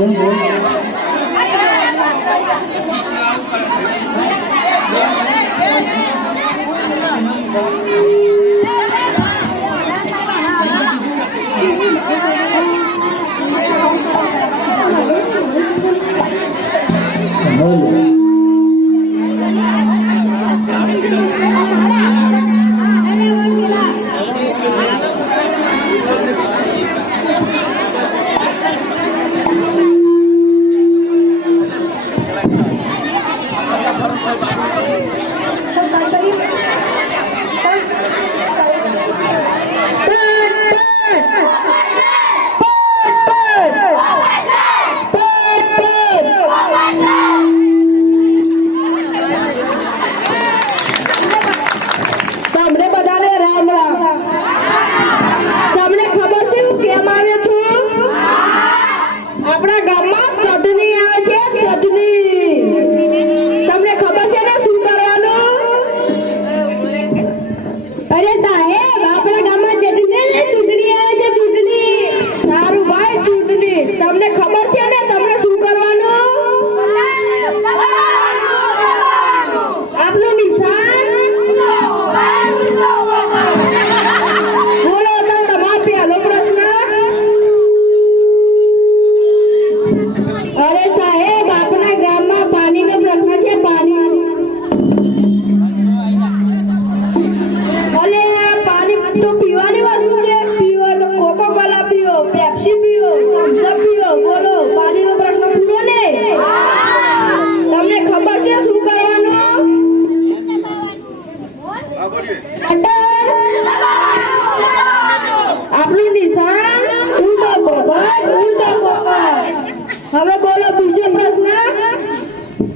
હવે બોલો બીજો પ્રશ્ન.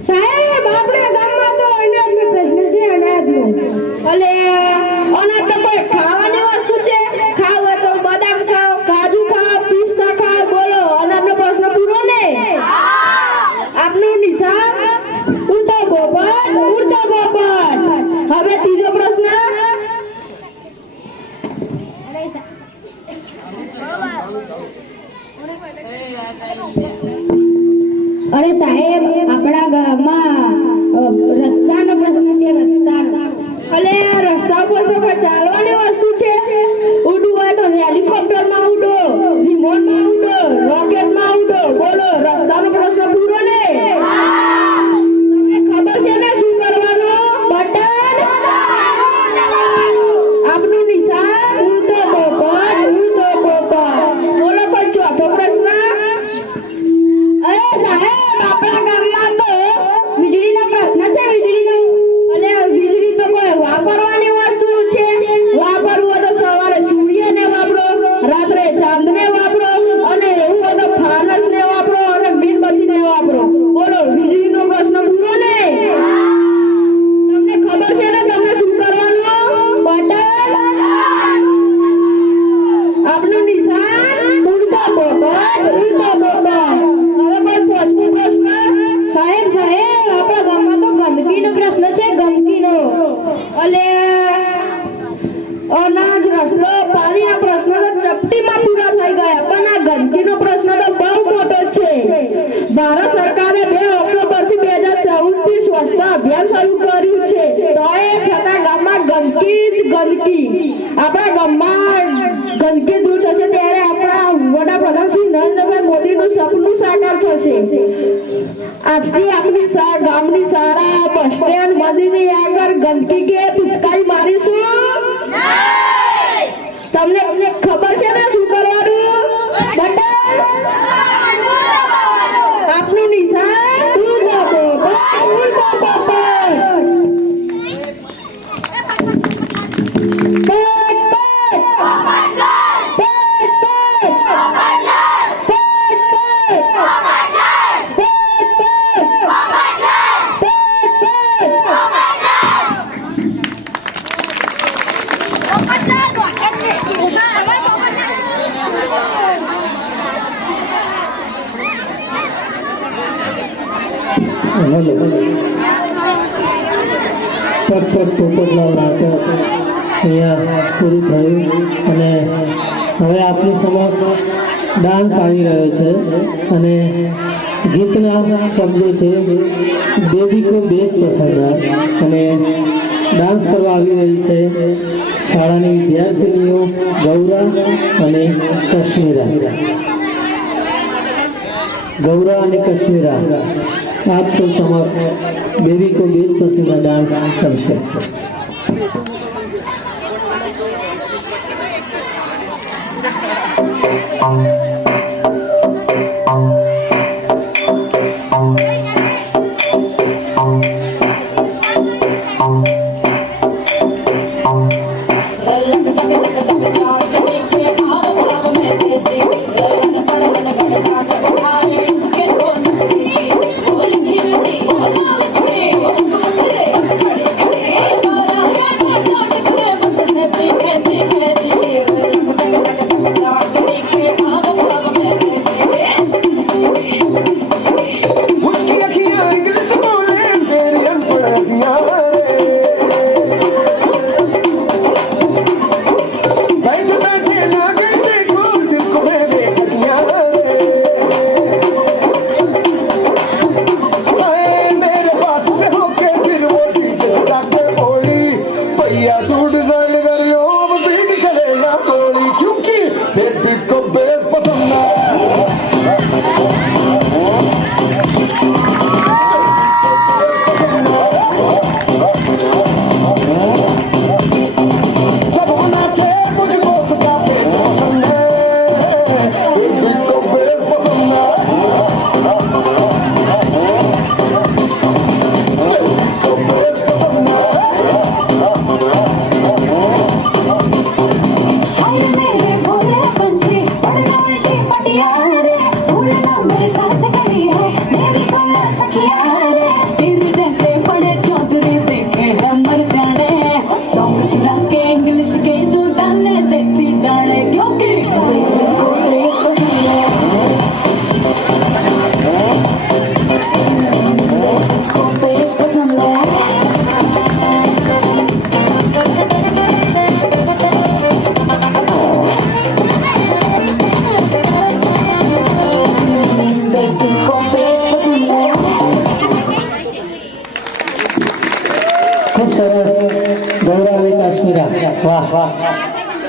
સાહેબ આપણા ગામમાં તો અનાજનો પ્રશ્ન છે, અનાજનો. એટલે અનાજ તો કોઈ ખાવાની વસ્તુ છે? ખાવ હોય તો બદામ ખાવ, કાજુ ખાવ, પિસ્તા ખાવ. બોલો અનાજનો પ્રશ્ન પૂરો ને? આપનું નિશાન ઉડતો પોપટ, ઉડતો પોપટ. હવે ત્રીજો પ્રશ્ન. અરે સાહેબ આપણા ગામમાં રસ્તાનો પ્રશ્ન છે, રસ્તાનો. અલે રસ્તા પર તો ચાલવાની વસ્તુ છે? ઉડવું હોય તો હેલિકોપ્ટરમાં ઉડો, વિમાનમાં ઉડો, રોકેટમાં ઉડો. બોલો રસ્તાનો પ્રશ્ન પૂરો ને? તમને ખબર છે ને શું કરવાનું? બટન. આપનું નિશાન ઉડતો પોપટ, ઉડતો પોપટ. બોલો કોઈ ચોથો પ્રશ્ન. અરે સાહેબ આપણા ગામમાં તો વીજળીનો પ્રશ્ન છે, વીજળીનો. અને વીજળી તો કોઈ વાપરવાની વસ્તુ છે? વાપરવું હોય તો સવારે સૂર્યને વાપરો, રાત્રે ચાંદને વાપરો, અને એવું હોય તો ફાનસને વાપરો અને મીણબત્તીને વાપરો. બોલો વીજળીનો પ્રશ્ન પૂરો ને? તમને ખબર છે ને તમને શું કરવાનું? બટન. આપનું નિશાન ઉડતો પોપટ, ઉડતો પોપટ. સાહેબ સાહેબ આપણા ગામમાં તો ગંદકીનો પ્રશ્ન છે, ગંદકીનો. એટલે અનાજ, રસ્તો, પાણીના પ્રશ્નો તો ચપટીમાં પૂરા થઈ ગયા, પણ આ ગંદકીનો પ્રશ્ન તો બહુ મોટો છે. ભારત સરકારે 2 ઓક્ટોબર થી 2014 થી સ્વચ્છતા અભિયાન શરૂ કર્યું છે, તો એ છતાં ગામમાં ગંદકી જ ગંદકી. આપણા ગામમાં ગંદકી દૂર થશે ત્યારે આપણા વડાપ્રધાન શ્રી નરેન્દ્રભાઈ મોદીનું સપનું સાકાર થશે. આજથી આપણી ગામની શાળા, બસ સ્ટેન્ડ, મંદિરની આગળ ગંદકી કે પિચકારી મારીશું? તમને ખબર છે ને શું કરવાનું? બટન. આપનું નિશાન ઉડતો પોપટ, ઉડતો પોપટ. હલો પટ પોપટલાલ નાટક અહીંયા પૂરું થયું અને હવે આપની સમક્ષ ડાન્સ આવી રહ્યો છે અને ગીતના શબ્દો છે બેબી કો બેગ પસંદ અને ડાન્સ કરવા આવી રહી છે શાળાની વિદ્યાર્થીનીઓ ગૌરા અને કશ્મીરા આપ સૌ સમક્ષ બેબી કો બેગ પસંદ ડાન્સ કરશે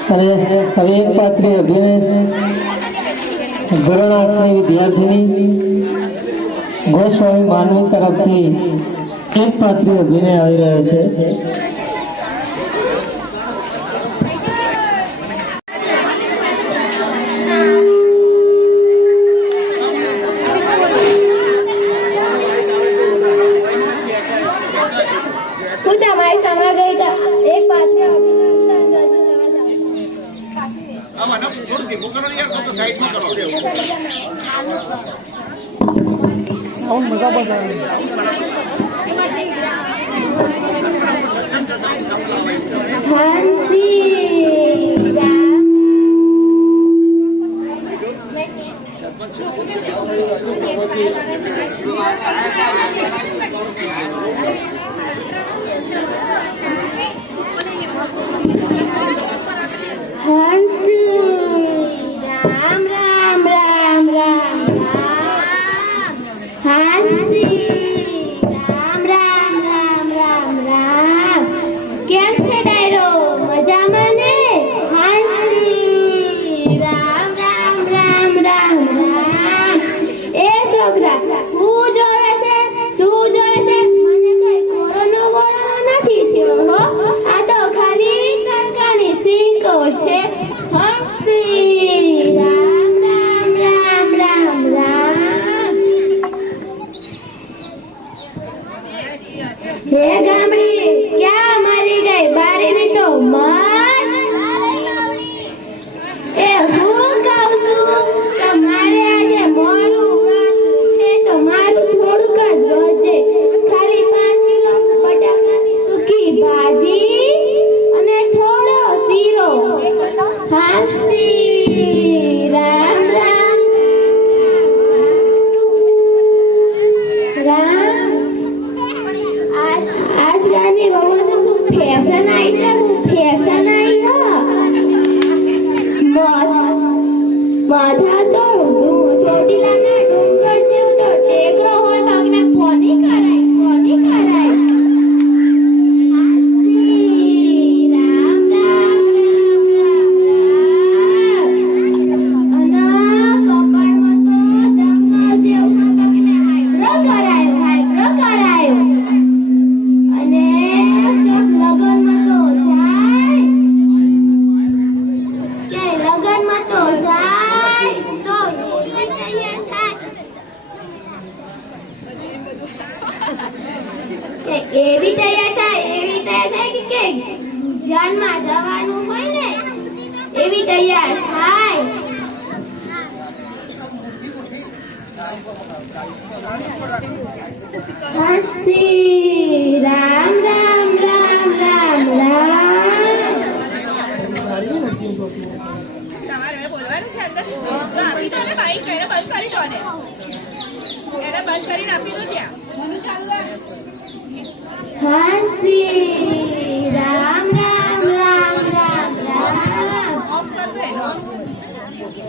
અને હવે એક પાત્રી અભિનય ધોરણ 8ની વિદ્યાર્થીની ગોસ્વામી માનવી તરફથી એક પાત્રી અભિનય આવી રહ્યો છે હું તમારી સામે ગઈ હતા એક પાત્રી રામ કે એવી તૈયાર થાય કે જાનમાં જવાનું હોય ને એવી તૈયાર થાય. હસી રામ રામ રામ રામ રામ. તમારે બોલવાનું છે અંદર તો આપી દો ને બાઈક એને બંધ કરી દો ને એને બંધ કરીને આપી દો ત્યાં મને ચાલુ રાખ. હસી રામ રામ રામ રામ રામ. ઓફ કર દો એનો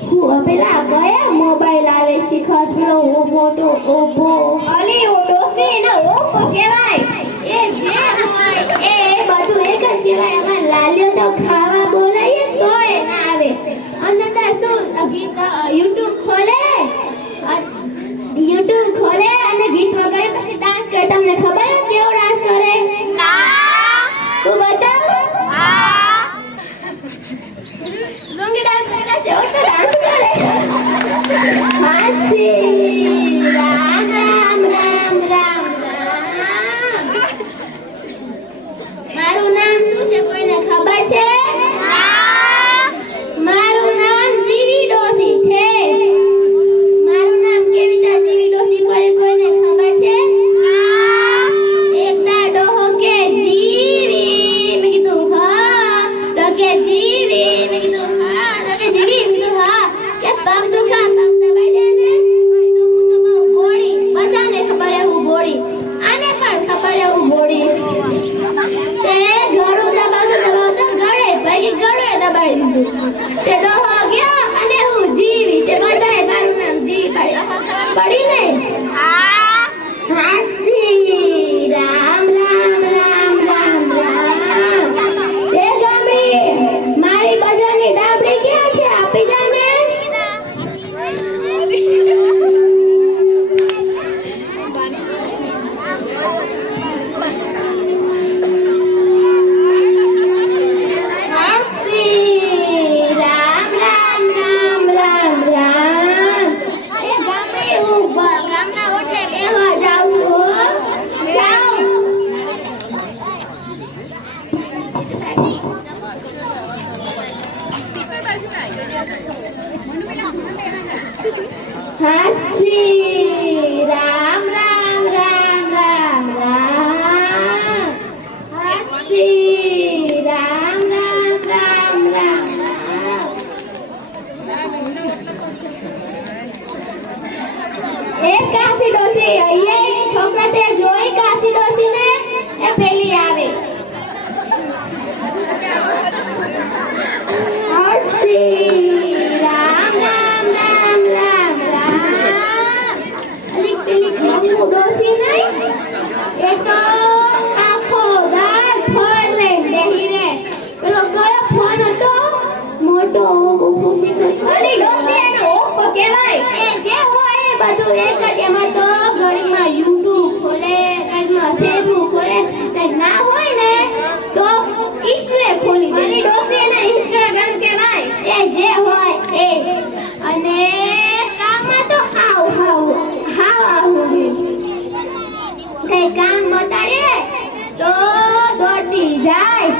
હું પેલા કયા મોબાઈલ આવે શીખવાનો મોટો ઓપો અલી ઓટો છે ને ઓપો કહેવાય. એ જે હોય એ બધું એક જ કહેવાય. એમાં લાલ્યો તો ખાવા બોલાઈએ તોય ના આવે. અંદર તો શું ગીત YouTube ખોલે અને ગીત વગાડે પછી ડાન્સ કરે. તમને ખબર છે કેવો ડાન્સ કરે? ના તું બતાવ. હા લુંગી ડાન્સ કરે છે ઓટો ડાન્સ કરે. હસી રામ રામ રામ રામ રામ. મારું નામ શું છે કોઈને ખબર છે? મારું નામ જીવી ડોસી છે. મારું નામ કેવીતા જીવી ડોસી પડે કોઈને ખબર છે? એકતા ડોહો કે જીવી મેં કીધું હા. તો કે જીવી મેં કીધું હા. તો કે જીવી મેં કીધું હા. કે પગ દુખા પગ દબાઈ દે ને તો હું તો બહુ બોડી. બધાને ખબર એવું બોડી. આને પણ ખબર એવું બોડી. તે ગળું દબાવતો ગળે ભાઈ ગળે દબાઈ દીધું. તે ડોહો ગયો અને હું જીવી. તે બધાએ મારું નામ જીવી પડી ને. હસી રામ રામ રામ રામ રામ. તે ગામડી મારી બજારની ડાબડી ક્યાં છે? આપી જા ને. હસી રામ રામ રામ રામ રામ. એ ગામડી હું ગામના ઓટે બેહવા જાઉં છું. જાઉં. સ્પીકર બાજુ હસી રામ રામ રામ રામ રામ. હસી રામ રામ રામ રામ રામ. એ કાશી ડોસી અહીંયા એક છોકરા તે જોઈ કાશી ડોસી ને એ પેલી આવે. હસી રામ રામ રામ રામ રામ. અલી પેલી કંકુ ડોસી નહીં એ તો આખો દાર ફોન લઈને બેહી રહે. પેલો કયો ફોન હતો? મોટો ઓપ્પો છે. અલી ડોસી એનો ઓપ્પો કહેવાય. એ જે હોય એ બધું એક જ. એમાં તો ઘડીમાં YouTube ખોલે, ઘડીમાં Facebook ખોલે. કંઈ ના હોય ને તો Instagram ખોલી દે. અલી ડોસી એને Instagram કહેવાય. એ જે હોય એ. અને કામમાં તો આવું કઈ કામ બતાડે તો દોડતી જાય.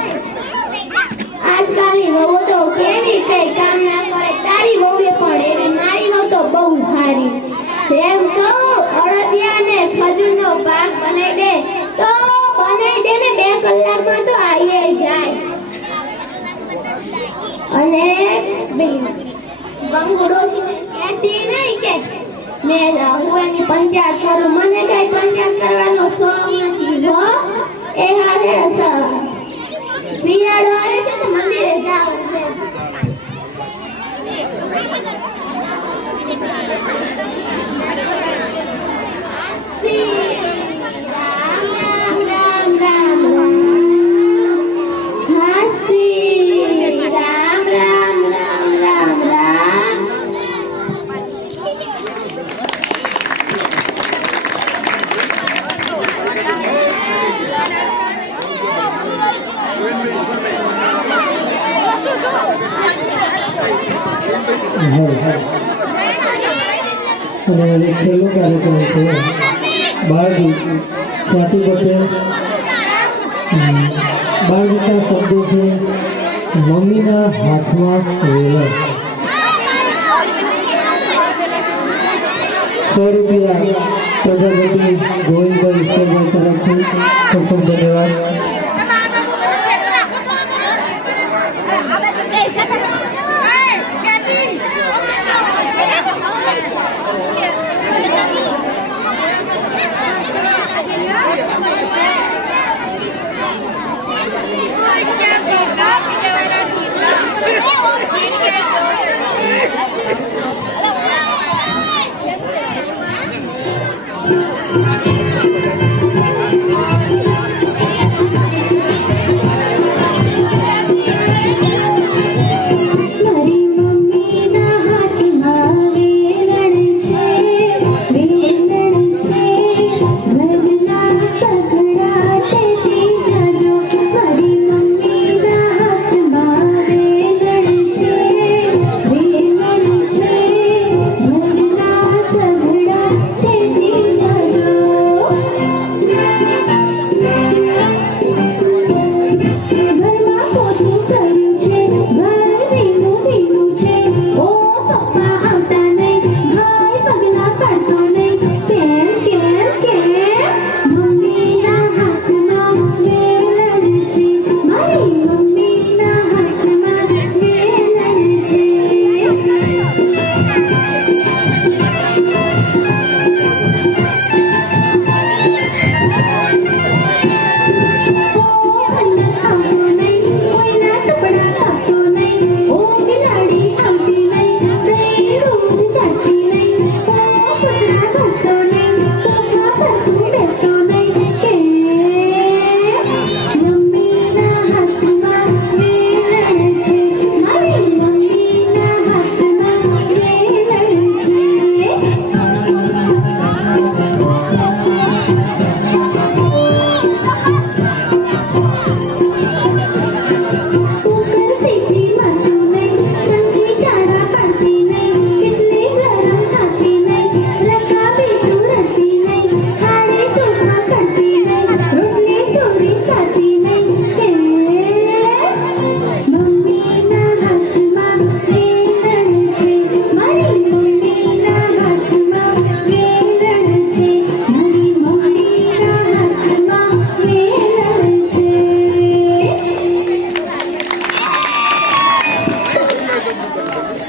આજકાલની વહુ તો કેવી કઈ કામ ના કરે. તારી વહુએ પણ એવી. મારી વહુ તો બહુ સારી. એમ કહું અડદિયા ને ખજૂરનો પાક બનાવી દે તો બનાવી દે ને 2 કલાકમાં તો આવી જાય. અને બંગડોશીને કહેતી નહીં કે મેં હું એની પંચાયત કરું. મને કઈ પંચાયત કરવાનો શોખ નથી હો. એ હારે શિયાળો આવે છે તો મંદિરે જાવું છે. રામ રામ રામ રામ. હસી રામ રામ રામ રામ રામ. અને છેલ્લો કાર્યક્રમ છે બાળગીત. સ્વાતિ પટેલ બાળ વિકાસ શબ્દો છે મમ્મીના હાથમાં વેલણ 100 રૂપિયા પ્રજાપતિ ગોવિંદભાઈ ઈશ્વરભાઈ તરફથી ખૂબ ખૂબ ધન્યવાદ.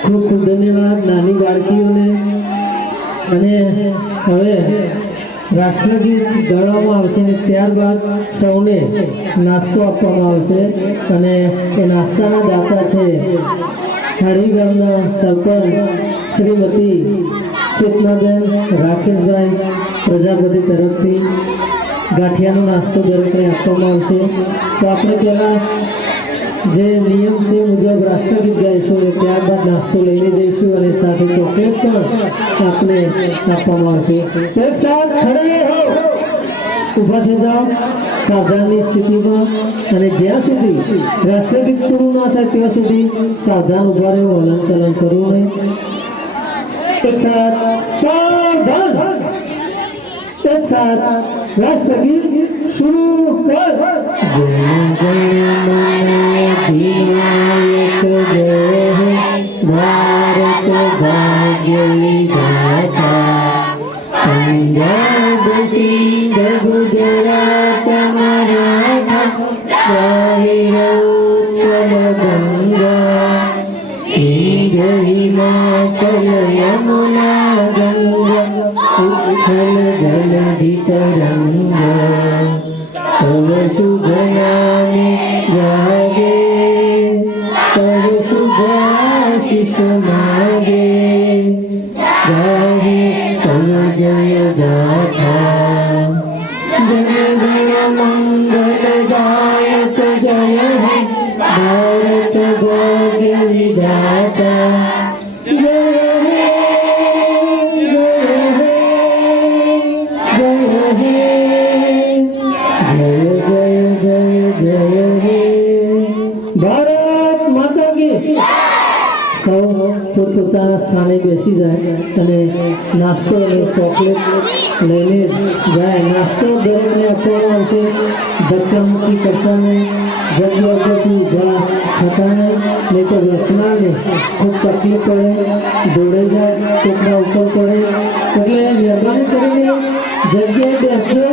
ખૂબ ખૂબ ધન્યવાદ નાની બાળકીઓને. અને હવે રાષ્ટ્રગીત ગાવામાં આવશે અને ત્યારબાદ સૌને નાસ્તો આપવામાં આવશે. અને એ નાસ્તાના દાતા છે હાડી ગામના સરપંચ શ્રીમતી ચેતનાબેન રાકેશભાઈ પ્રજાપતિ તરફથી ગાંઠિયાનો નાસ્તો દરેકને આપવામાં આવશે. તો આપણે પહેલાં જે નિયમ છે મુજબ રાષ્ટ્રગીત ગાઈશું અને ત્યારબાદ નાસ્તો લઈને જઈશું અને સાથે ચોકલેટ પણ આપને આપવામાં આવશે. એક સાથ ખડે હો, ઊભા થઈ જાઓ સાવધાનની સ્થિતિમાં. અને જ્યાં સુધી રાષ્ટ્રગીત પૂરું ના થાય ત્યાં સુધી સાવધાન ઊભા રહેવું, હલન ચલન કરવું નહીં. એક સાથ સાવધાન, એક સાથ રાષ્ટ્રગીત શરૂ કર. વિનાयक जय हे भारत भाग्य विधाता पंजाब सिंध गुजरात मराठा उत्कल गंगा हिमाचल यमुना गंगा उच्छल जलधि तरंगा तव शुभ नामे जागे तव शुभाशिष मागे गाहे तव जय गाथा जय जय मंगलदायक जय हे भारत भाग्य विधाता जय हे जय हे जय हे जय जय जय પોતાના સ્થાને બેસી જાય અને નાસ્તો અને ચોકલેટ લઈને જાય. નાસ્તો દરેકને આપવાનો આવશે. ધક્કામુક્કી કરતા નહીં, જગ્યા ઉપરથી ઊભા થતા નહીં તો વ્યસનાને ખૂબ તકલીફ પડે, દોડાઈ જાય, ટોકરા ઉપર પડે. એટલે મહેરબાની કરીને જગ્યાએ બેસજો,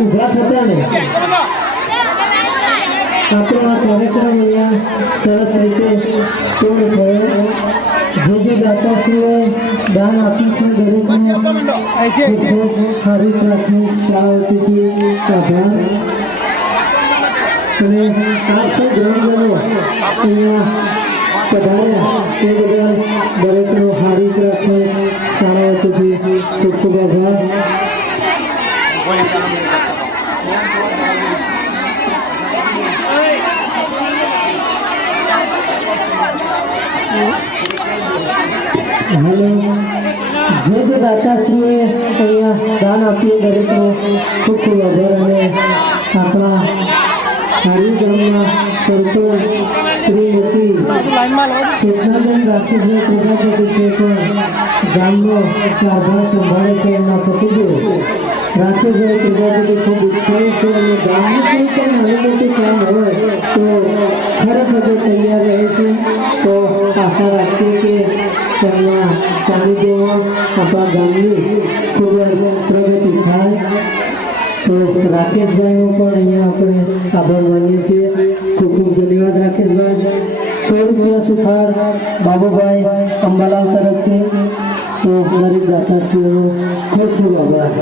ઊભા થતા નહીં. આપણો આ કાર્યક્રમ અહીંયા સરસ રીતે પૂર્ણ થયો. જે દાતાશ્રીઓએ દાન આપ્યું છે દરેકને ખૂબ સારી પ્રાથમિક શાળાઓથી આભાર. અને 700 ગ્રામજનો અહીંયા પધાર્યા તે બદલ દરેકનો સારી પ્રાથમિક શાળાઓથી ખૂબ ખૂબ આભાર. અને જે દાતાશ્રીએ અહીંયા દાન આપ્યું દરેકનો ખૂબ ખૂબ આભાર. અને આપણા હારી ગામના સરપંચ શ્રીમતી ચેતનાબેન રાકેશભાઈ પ્રજાપતિ છે પણ ગામનો કારભાર સંભાળે છે. એમના પતિદેવ રાકેશભાઈ પ્રજાપતિ ખૂબ ઉત્સાહી છે અને ગામનું કોઈ પણ નાનું મોટું કામ હોય તો ખરેખર તૈયાર રહે છે. તો આશા રાખીએ કે તેમના સાનિધ્યમાં આપણા ગામની ખૂબ જ પ્રગતિ થાય. તો રાકેશભાઈનો પણ અહીંયા આપણે આભાર માનીએ છીએ. ખૂબ ખૂબ ધન્યવાદ રાકેશભાઈ. 100 રૂપિયા સુથાર બાબુભાઈ અંબાલાલ તરફથી. તો દરેક દાતાશ્રીઓનો ખૂબ ખૂબ આભાર.